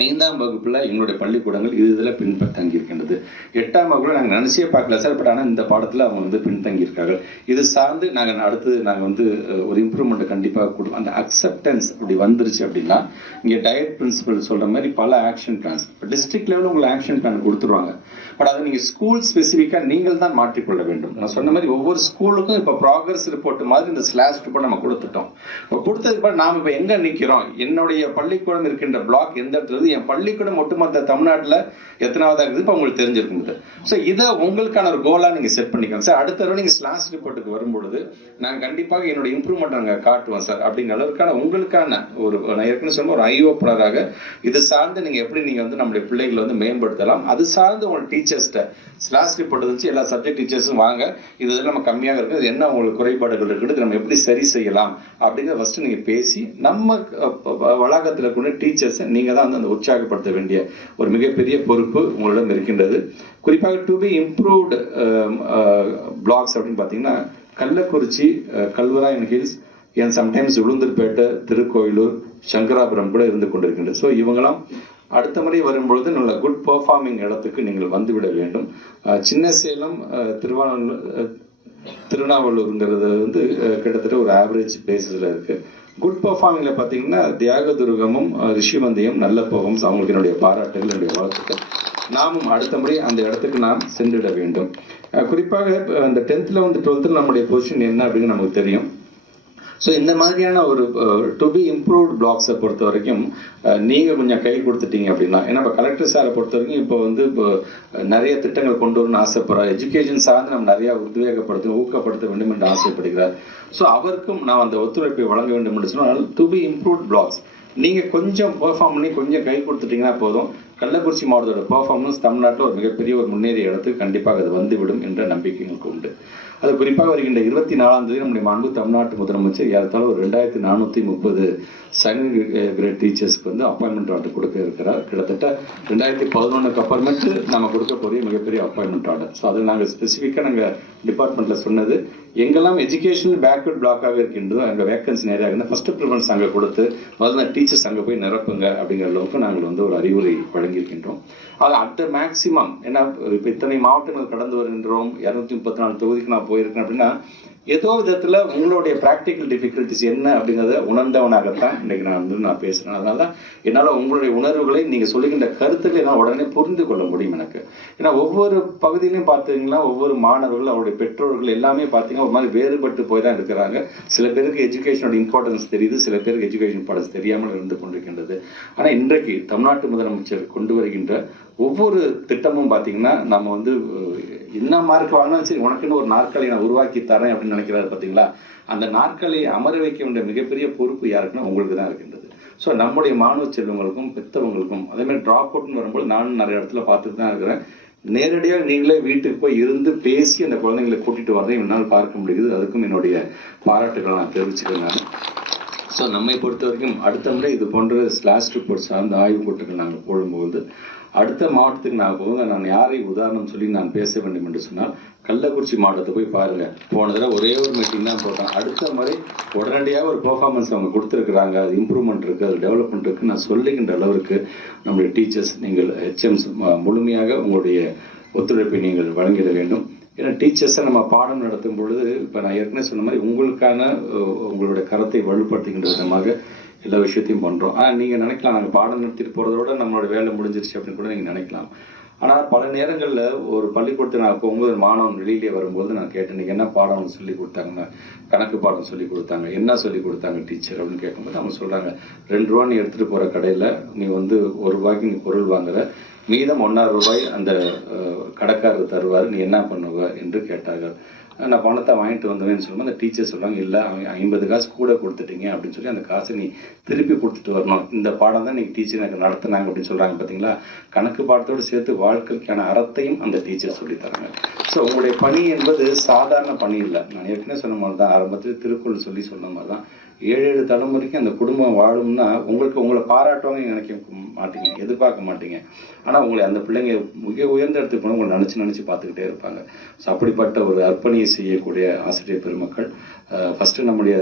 5ஆம் வகுப்புல என்னுடைய பள்ளிக்கூடங்கள் இதில் பின்தங்கி இருக்கின்றது, 8ஆம் வகுப்புல நாங்கள் நினைச்சே பார்க்கல சார், பட் ஆனால் இந்த பாடத்தில் அவங்க வந்து பின்தங்கி இருக்காங்க. இது சார்ந்து நாங்கள் அடுத்து நாங்கள் வந்து ஒரு இம்ப்ரூவ்மெண்ட் கண்டிப்பாக கொடுப்போம். அந்த அக்செப்டன்ஸ் அப்படி வந்துருச்சு அப்படின்னா இங்கே டயட் பிரின்சிபல் சொல்ற மாதிரி பல ஆக்ஷன் பிளான்ஸ் டிஸ்ட்ரிக்ட் லெவலில் உங்களுக்கு ஆக்ஷன் பிளான் கொடுத்துருவாங்க. பட் அதை நீங்கள் ஸ்கூல் ஸ்பெசிஃபிக்காக நீங்கள் தான் மாற்றிக்கொள்ள வேண்டும். நான் சொன்ன மாதிரி ஒவ்வொரு ஸ்கூலுக்கும் இப்போ ப்ராக்ரஸ் ரிப்போர்ட் மாதிரி இந்த ஸ்லாஷ் ரிப்போர்ட் நம்ம கொடுத்துட்டோம். இப்போ கொடுத்ததுக்கு நாம் இப்போ எங்கே நிற்கிறோம், என்னுடைய பள்ளிக்கூடம் இருக்கின்ற பிளாக் எந்த இடத்துல, என் பள்ளிக்கூடம் ஒட்டுமொத்த தமிழ்நாட்டில் எத்தனாவதாக இருக்குது இப்போ உங்களுக்கு தெரிஞ்சிருக்கும். ஸோ இதை உங்களுக்கான ஒரு கோலாக நீங்கள் செட் பண்ணிக்கோங்க சார். அடுத்த தடவை நீங்கள் ஸ்லாஷ் ரிப்போர்ட்டுக்கு வரும்பொழுது நாங்கள் கண்டிப்பாக என்னோட இம்ப்ரூவ்மெண்ட் நாங்கள் காட்டுவோம் சார் அப்படிங்கிற அளவுக்கான உங்களுக்கான ஒரு, நான் ஏற்கனவே சொன்ன ஒரு ஐஓப்பனராக இது சார்ந்து நீங்கள் எப்படி நீங்கள் வந்து நம்முடைய பிள்ளைகளை வந்து மேம்படுத்தலாம், அது சார்ந்து உங்களோட டீச்சர்ஸ்ட்டை ஸ்லாஷ் ரிப்போர்ட் வச்சு எல்லா சப்ஜெக்ட் டீச்சர்ஸும் வாங்க, இது நம்ம கம்மியாக இருக்குது, இது என்ன உங்களுக்கு குறைபாடுகள் இருக்குது, நம்ம எப்படி சரி செய்யலாம் அப்படிங்கிறத ஃபர்ஸ்ட் நீங்கள் பேசி நம்ம வளாகத்தில் இருக்கிற டீச்சர்ஸை நீங்கள் தான் வந்து அந்த உற்சாகப்படுத்த வேண்டிய ஒரு மிகப்பெரிய பொறுப்பு உங்களிடம் இருக்கின்றது. குறிப்பாக டு பி இம்ப்ரூவ்டு பிளாக்ஸ் அப்படின்னு பார்த்தீங்கன்னா கள்ளக்குறிச்சி, கல்வராயன் ஹில்ஸ், ஏன் சம்டைம்ஸ் உளுந்தூர்பேட்டை, திருக்கோயிலூர், சங்கராபுரம் கூட இருந்து கொண்டிருக்கின்றது. ஸோ இவங்களாம் அடுத்த முறை வரும்பொழுது நல்ல குட் பெர்ஃபார்மிங் இடத்துக்கு நீங்கள் வந்துவிட வேண்டும். சின்ன சேலம், திருநாவலூருங்கிறது வந்து கிட்டத்தட்ட ஒரு ஆவரேஜ் பேசிஸில் இருக்குது. குட் பெர்ஃபார்மிங்ல பார்த்தீங்கன்னா தியாகதுருகமும், ரிஷிவந்தியம் நல்ல பெர்ஃபார்மன்ஸ், அவங்களுக்கு என்னுடைய பாராட்டுகள், என்னுடைய வாழ்த்துக்கள். நாமும் அடுத்த முறை அந்த இடத்துக்கு நாம் சென்றிட வேண்டும். குறிப்பாக அந்த 10th, 11th, 12th நம்முடைய பொசிஷன் என்ன அப்படின்னு நமக்கு தெரியும். ஸோ இந்த மாதிரியான ஒரு டு பி இம்ப்ரூவ்ட் பிளாக்ஸை பொறுத்த வரைக்கும் நீங்கள் கொஞ்சம் கை கொடுத்துட்டீங்க அப்படின்னா, ஏன்னா இப்போ கலெக்டர் சாரை பொறுத்த வரைக்கும் இப்போ வந்து இப்போ நிறைய திட்டங்கள் கொண்டு வரணும்னு ஆசைப்படுறார், எஜுகேஷன் சார்ந்து நம்ம நிறையா உத்வேகப்படுத்த ஊக்கப்படுத்த வேண்டும் என்று ஆசைப்படுகிறார். ஸோ அவருக்கும் நான் அந்த ஒத்துழைப்பை வழங்க வேண்டும் என்று சொன்னால் டு பி இம்ப்ரூவ்ட் பிளாக்ஸ் நீங்கள் கொஞ்சம் பெர்ஃபார்ம் பண்ணி கொஞ்சம் கை கொடுத்துட்டீங்கன்னா போதும். கள்ளக்குறிச்சி மாவட்டத்தோட பெர்ஃபார்மன்ஸ் தமிழ்நாட்டில் ஒரு மிகப்பெரிய ஒரு முன்னேறிய இடத்துக்கு கண்டிப்பாக அது வந்துவிடும் என்ற நம்பிக்கை எங்களுக்கு உண்டு. அது குறிப்பாக வருகின்ற 24ஆம் தேதி நம்முடைய மாண்பு தமிழ்நாட்டு முதலமைச்சர் ஏறத்தாழ ஒரு 2430 செகண்ட் கிரேட் டீச்சர்ஸ்க்கு வந்து அப்பாயின்மெண்ட் ஆர்டர் கொடுக்க இருக்கிறார். கிட்டத்தட்ட 2011க்கு அப்புறமேட்டு நம்ம கொடுக்க போகிற மிகப்பெரிய அப்பாயின்மெண்ட் ஆர்டர். ஸோ அதில் நாங்கள் ஸ்பெசிஃபிக்காக நாங்கள் டிபார்ட்மெண்ட்டில் சொன்னது, எங்கெல்லாம் எஜுகேஷனல் பேக்வர்ட் பிளாக்காக இருக்கின்றதோ அங்கே வேக்கன்சி நிறையா இருந்தால் ஃபர்ஸ்ட் ப்ரிஃபரன்ஸ் அங்கே கொடுத்து முதல்ல டீச்சர்ஸ் அங்கே போய் நிரப்புங்க அப்படிங்கிற அளவுக்கு நாங்கள் வந்து ஒரு அறிவுரை வழங்கியிருக்கின்றோம். அது அட் த மேக்சிமம், ஏன்னா இப்போ இத்தனை மாவட்டங்கள் கடந்து வருகின்றோம், 234 தொகுதிக்கு நான் போயிருக்கேன் அப்படின்னா ஏதோ விதத்தில் உங்களுடைய ப்ராக்டிக்கல் டிஃபிகல்ட்டிஸ் என்ன அப்படிங்கிறத உணர்ந்தவனாகத்தான் இன்றைக்கி நான் பேசுகிறேன். அதனால தான் என்னால் உங்களுடைய உணர்வுகளை நீங்கள் சொல்லுகின்ற கருத்துக்களை என்னால் உடனே புரிந்து கொள்ள முடியும் எனக்கு. ஏன்னா ஒவ்வொரு பகுதியிலையும் பார்த்தீங்கன்னா ஒவ்வொரு மாணவர்கள், அவருடைய பெற்றோர்கள் எல்லாமே பார்த்தீங்கன்னா ஒரு மாதிரி வேறுபட்டு போய் தான் இருக்கிறாங்க. சில பேருக்கு எஜுகேஷனோட இம்பார்ட்டன்ஸ் தெரியுது, சில பேருக்கு எஜுகேஷன் இம்பார்ட்டன்ஸ் தெரியாமல் இருந்து கொண்டிருக்கின்றது. ஆனால் இன்றைக்கு தமிழ்நாட்டு முதலமைச்சர் கொண்டு வருகின்ற ஒவ்வொரு திட்டமும் பார்த்தீங்கன்னா நம்ம வந்து என்ன மார்க் வாங்கினாலும் சரி உனக்குன்னு ஒரு நாற்காலியை நான் உருவாக்கி தரேன் அப்படின்னு நினைக்கிறாரு பார்த்தீங்களா. அந்த நாற்காலியை அமர வைக்க வேண்டிய மிகப்பெரிய பொறுப்பு யாருக்குன்னா உங்களுக்கு தான் இருக்கின்றது. ஸோ நம்முடைய மாணவ செல்வங்களுக்கும் பெற்றவங்களுக்கும் அதேமாதிரி ட்ராப் அவுட்னு வரும்போது நானும் நிறைய இடத்துல பார்த்துட்டு தான் இருக்கிறேன். நேரடியாக நீங்களே வீட்டுக்கு போய் இருந்து பேசி அந்த குழந்தைங்களை கூட்டிட்டு வரதை என்னால் பார்க்க முடியுது. அதுக்கும் என்னுடைய பாராட்டுகளை நான் தெரிவிச்சுக்கிறேன். ஸோ நம்மை பொறுத்த வரைக்கும் அடுத்த முறை இது போன்ற ஸ்லாஷ் ரிப்போர்ட் சார்ந்த ஆய்வு கூட்டங்கள் நாங்கள் போடும்போது அடுத்த மாவட்டத்துக்கு நான் போகுங்க, நான் யாரை உதாரணம் சொல்லி நான் பேச வேண்டும் என்று சொன்னால் கள்ளக்குறிச்சி மாவட்டத்தை போய் பாருங்கள். போன தடவை ஒரே ஒரு மீட்டிங் தான் போட்டேன். அடுத்த முறை உடனடியாக ஒரு பெர்ஃபார்மன்ஸ் அவங்க கொடுத்துருக்குறாங்க, அது இம்ப்ரூவ்மெண்ட் இருக்குது, அது டெவலப்மெண்ட் இருக்குது. நான் சொல்லுகின்ற அளவுக்கு நம்முடைய டீச்சர்ஸ், நீங்கள் ஹெச்எம்ஸ் முழுமையாக உங்களுடைய ஒத்துழைப்பை நீங்கள் வழங்கிட வேண்டும். ஏன்னா டீச்சர்ஸை நம்ம பாடம் நடத்தும் பொழுது இப்போ நான் ஏற்கனவே சொன்ன மாதிரி உங்களுடைய கரத்தை வலுப்படுத்துகின்ற விதமாக எல்லா விஷயத்தையும் பண்ணுறோம். ஆனால் நீங்கள் நினைக்கலாம் நாங்கள் பாடம் நடத்திட்டு போகிறதோட நம்மளோட வேலை முடிஞ்சிருச்சு அப்படின்னு கூட நீங்கள் நினைக்கலாம். ஆனால் பல நேரங்களில் ஒரு பள்ளிக்கூடத்தை நான் போகும்போது மாணவன் வெளியிலே வரும்போது நான் கேட்டேன், நீங்கள் என்ன பாடம் சொல்லி கொடுத்தாங்கன்னா கணக்கு பாடம் சொல்லி கொடுத்தாங்க, என்ன சொல்லி கொடுத்தாங்க டீச்சர் அப்படின்னு கேட்கும்போது அவங்க சொல்கிறாங்க, 2 ரூபா நீ எடுத்துகிட்டு போகிற கடையில் நீ வந்து 1 ரூபாய்க்கு நீ பொருள் வாங்குற, மீதம் 1.5 ரூபாய் அந்த கடைக்காரர் தருவார், நீ என்ன பண்ணுவ என்று கேட்டார்கள். நான் பணத்தை வாங்கிட்டு வந்தேன்னு சொல்லும்போது அந்த டீச்சர் சொல்கிறாங்க, இல்லை அவங்க 50 காசு கூட கொடுத்துட்டீங்க அப்படின்னு சொல்லி அந்த காசை நீ திருப்பி கொடுத்துட்டு வரணும், இந்த பாடம் தான் நீங்கள் டீச்சர் எனக்கு நடத்துனாங்க அப்படின்னு சொல்கிறாங்க. பார்த்தீங்களா, கணக்கு பாடத்தோடு சேர்த்து வாழ்க்கைக்கான அறத்தையும் அந்த டீச்சர் சொல்லித்தராங்க. ஸோ உங்களுடைய பணி என்பது சாதாரண பணி இல்லை. நான் ஏற்கனவே சொன்ன மாதிரி தான், ஆரம்பத்தில் திருக்குறள் சொல்லி சொன்ன மாதிரி தான், 7 தலைமுறைக்கு அந்த குடும்பம் வாழும்னா உங்களை பாராட்டுவாங்க நினைக்க மாட்டீங்க, எதிர்பார்க்க மாட்டீங்க. ஆனால் உங்களை அந்த பிள்ளைங்க மிக உயர்ந்த இடத்துக்கு போனால் உங்களை நினச்சி பார்த்துக்கிட்டே இருப்பாங்க. ஸோ அப்படிப்பட்ட ஒரு அர்ப்பணியை செய்யக்கூடிய ஆசிரியர் பெருமக்கள். ஃபஸ்ட்டு நம்முடைய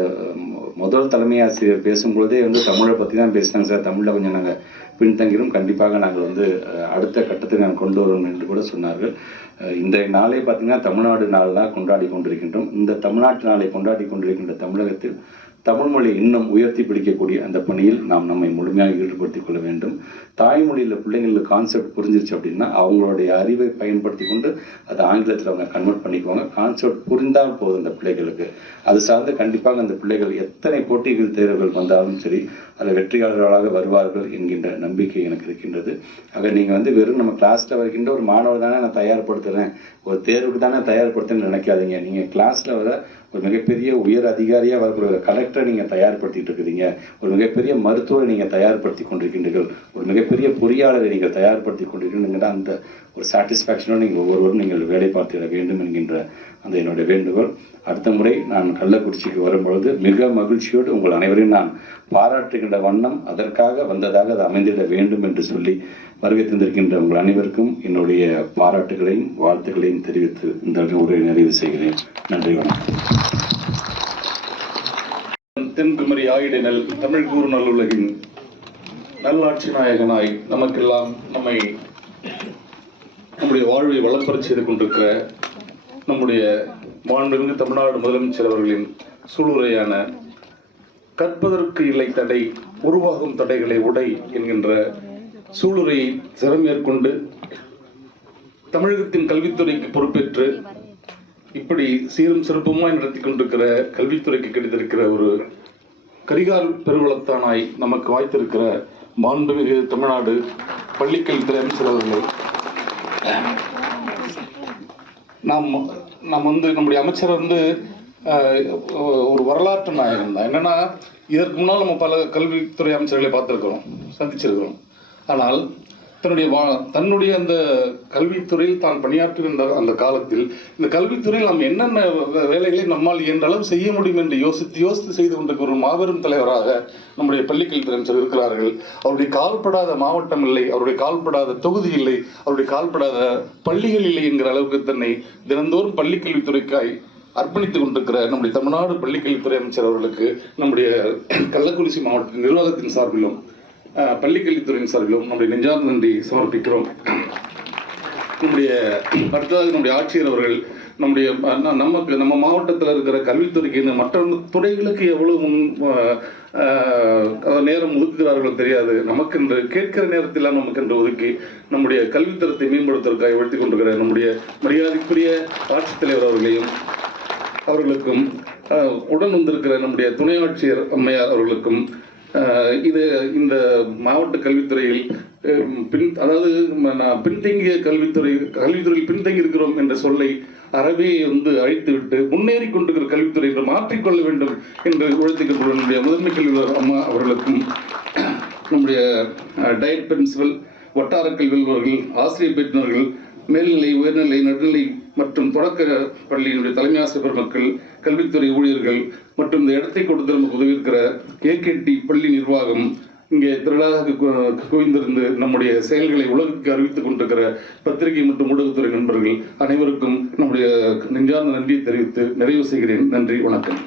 முதல் தலைமை ஆசிரியர் பேசும்பொழுதே தமிழை பற்றி தான் பேசினாங்க. சார், தமிழில் கொஞ்சம் நாங்கள் பின்தங்கிடும், கண்டிப்பாக நாங்கள் அடுத்த கட்டத்துக்கு நாங்கள் கொண்டு வரோம் என்று கூட சொன்னார்கள். இந்த நாளே பார்த்தீங்கன்னா தமிழ்நாடு நாள் தான் கொண்டாடி கொண்டிருக்கின்றோம். இந்த தமிழ்நாட்டு நாளை கொண்டாடி கொண்டிருக்கின்ற தமிழகத்தில் தமிழ் மொழி இன்னும் உயர்த்தி பிடிக்கக்கூடிய அந்த பணியில் நாம் நம்மை முழுமையாக ஈடுபடுத்திக் கொள்ள வேண்டும். தாய்மொழியில் பிள்ளைங்களுக்கு கான்செப்ட் புரிஞ்சிருச்சு அப்படின்னா அவங்களுடைய அறிவை பயன்படுத்தி கொண்டு அதை ஆங்கிலத்தில் அவங்க கன்வெர்ட் பண்ணிக்குவாங்க. கான்செப்ட் புரிந்தால் போதும் அந்த பிள்ளைகளுக்கு. அது சார்ந்து கண்டிப்பாக அந்த பிள்ளைகள் எத்தனை போட்டிகள் தேர்வுகள் வந்தாலும் சரி அதில் வெற்றியாளர்களாக வருவார்கள் என்கின்ற நம்பிக்கை எனக்கு இருக்கின்றது. ஆக நீங்கள் வெறும் நம்ம கிளாஸில் வருகின்ற ஒரு மாணவர் தானே நான் தயார்படுத்துகிறேன், ஒரு தேர்வுக்கு தானே தயார்படுத்துன்னு நினைக்காதீங்க. நீங்கள் கிளாஸில் வர ஒரு மிகப்பெரிய உயர் அதிகாரியாக வரக்கூடிய கலெக்டரை நீங்கள் தயார்படுத்திட்டு இருக்கிறீங்க, ஒரு மிகப்பெரிய மருத்துவரை நீங்கள் தயார்படுத்தி கொண்டிருக்கின்றீர்கள், ஒரு மிகப்பெரிய பொறியாளரை நீங்கள் தயார்படுத்தி கொண்டிருக்கிறீங்க. அந்த ஒரு சாட்டிஸ்ஃபேக்ஷனோடு நீங்கள் ஒவ்வொருவரும் நீங்கள் வேலை பார்த்திட வேண்டும் என்கின்ற அந்த என்னுடைய வேண்டுகோள். அடுத்த முறை நான் கள்ளக்குறிச்சிக்கு வரும்பொழுது மிக மகிழ்ச்சியோடு உங்கள் அனைவரையும் நான் பாராட்டுகின்ற வண்ணம் அதற்காக வந்ததாக அது அமைந்திட வேண்டும் என்று சொல்லி வருகை தந்திருக்கின்ற உங்கள் அனைவருக்கும் என்னுடைய பாராட்டுகளையும் வாழ்த்துக்களையும் தெரிவித்து இந்த உரையை நிறைவு செய்கிறேன். நன்றி, வணக்கம். தென்குமரி ஆயிடனல் தமிழ் கூறு நல்லுலகின் நல்லாட்சி நாயகனாய் நமக்கெல்லாம் நம்முடைய வாழ்வை வளம்பெறச் செய்து கொண்டிருக்கிற நம்முடைய மாண்புமிகு தமிழ்நாடு முதலமைச்சர் அவர்களின் சூளுரையான கற்பதற்கு இல்லை தடை, உருவாகும் தடைகளை உடை என்கின்ற சூளுரையை சிறமேற்கொண்டு தமிழகத்தின் கல்வித்துறைக்கு பொறுப்பேற்று இப்படி சீரும் சிறப்புமாய் நடத்தி கொண்டிருக்கிற கல்வித்துறைக்கு கிடைத்திருக்கிற ஒரு கரிகால் பெருவளத்தானாய் நமக்கு வாய்த்திருக்கிற மாண்புமிகு தமிழ்நாடு பள்ளிக்கல்வித்துறை அமைச்சர் அவர்களே, நாம் நம்முடைய அமைச்சர் ஒரு வரலாற்று நாயகன் தான். என்னன்னா, இதற்கு முன்னால் நம்ம பல கல்வித்துறை அமைச்சர்களை பார்த்திருக்கிறோம், சந்திச்சிருக்கிறோம். ஆனால் தன்னுடைய அந்த கல்வித்துறையில் தான் பணியாற்றுகின்ற அந்த காலத்தில் இந்த கல்வித்துறையில் நாம் என்னென்ன வேலைகளை நம்மால் இயன்ற அளவு செய்ய முடியும் என்று யோசித்து செய்து கொண்டிருக்கிற ஒரு மாபெரும் தலைவராக நம்முடைய பள்ளிக்கல்வித்துறை அமைச்சர் இருக்கிறார்கள். அவருடைய கால்படாத மாவட்டம் இல்லை, அவருடைய கால்படாத தொகுதி இல்லை, அவருடைய கால்படாத பள்ளிகள் இல்லை என்கிற அளவுக்கு தன்னை தினந்தோறும் பள்ளிக்கல்வித்துறைக்காய் அர்ப்பணித்துக் கொண்டிருக்கிற நம்முடைய தமிழ்நாடு பள்ளிக்கல்வித்துறை அமைச்சர் அவர்களுக்கு நம்முடைய கள்ளக்குறிச்சி மாவட்ட நிர்வாகத்தின் சார்பிலும் பள்ளிக்கல்வித்துறையின் சார்பிலும் நம்முடைய நெஞ்சார்ந்த நன்றி சமர்ப்பிக்கிறோம். அடுத்ததாக நம்முடைய ஆட்சியர் அவர்கள் நம்ம மாவட்டத்தில் இருக்கிற கல்வித்துறைக்கு மற்ற துறைகளுக்கு எவ்வளவு நேரம் ஒதுக்குகிறார்களோ தெரியாது, நமக்கென்று கேட்கிற நேரத்தில் நமக்கென்று ஒதுக்கி நம்முடைய கல்வித்தரத்தை மேம்படுத்துவதற்காக உழைத்துக் கொண்டிருக்கிற நம்முடைய மரியாதைக்குரிய ஆட்சித்தலைவர் அவர்களுக்கும் உடன் வந்திருக்கிற நம்முடைய துணை ஆட்சியர் அம்மையார் அவர்களுக்கும் இந்த மாவட்ட கல்வித்துறையில் பின்தங்கிய கல்வித்துறையில் பின்தங்கி இருக்கிறோம் என்ற சொல்லை அறவே அழைத்துவிட்டு முன்னேறி கொண்டிருக்கிற கல்வித்துறை என்று மாற்றிக்கொள்ள வேண்டும் என்று உழைத்துக்கின்ற நம்முடைய முதன்மை கல்வியாளர் அம்மா அவர்களுக்கும், நம்முடைய டயட் பிரின்சிபல், வட்டார கல்வி அலுவலர்கள், ஆசிரியர் பயிற்றுனர்கள், மேல்நிலை, உயர்நிலை, நடுநிலை மற்றும் தொடக்க பள்ளியினுடைய தலைமை ஆசிரியர் பெருமக்கள், கல்வித்துறை ஊழியர்கள் மற்றும் இந்த இடத்தை கொடுத்து நமக்கு உதவியிருக்கிற AKT பள்ளி நிர்வாகம், இங்கே திரளாக குவிந்திருந்து நம்முடைய செயல்களை உலகுக்கு அறிவித்துக் கொண்டிருக்கிற பத்திரிகை மற்றும் ஊடகத்துறை நண்பர்கள் அனைவருக்கும் நம்முடைய நெஞ்சார்ந்த நன்றியை தெரிவித்து நிறைவு செய்கிறேன். நன்றி, வணக்கம்.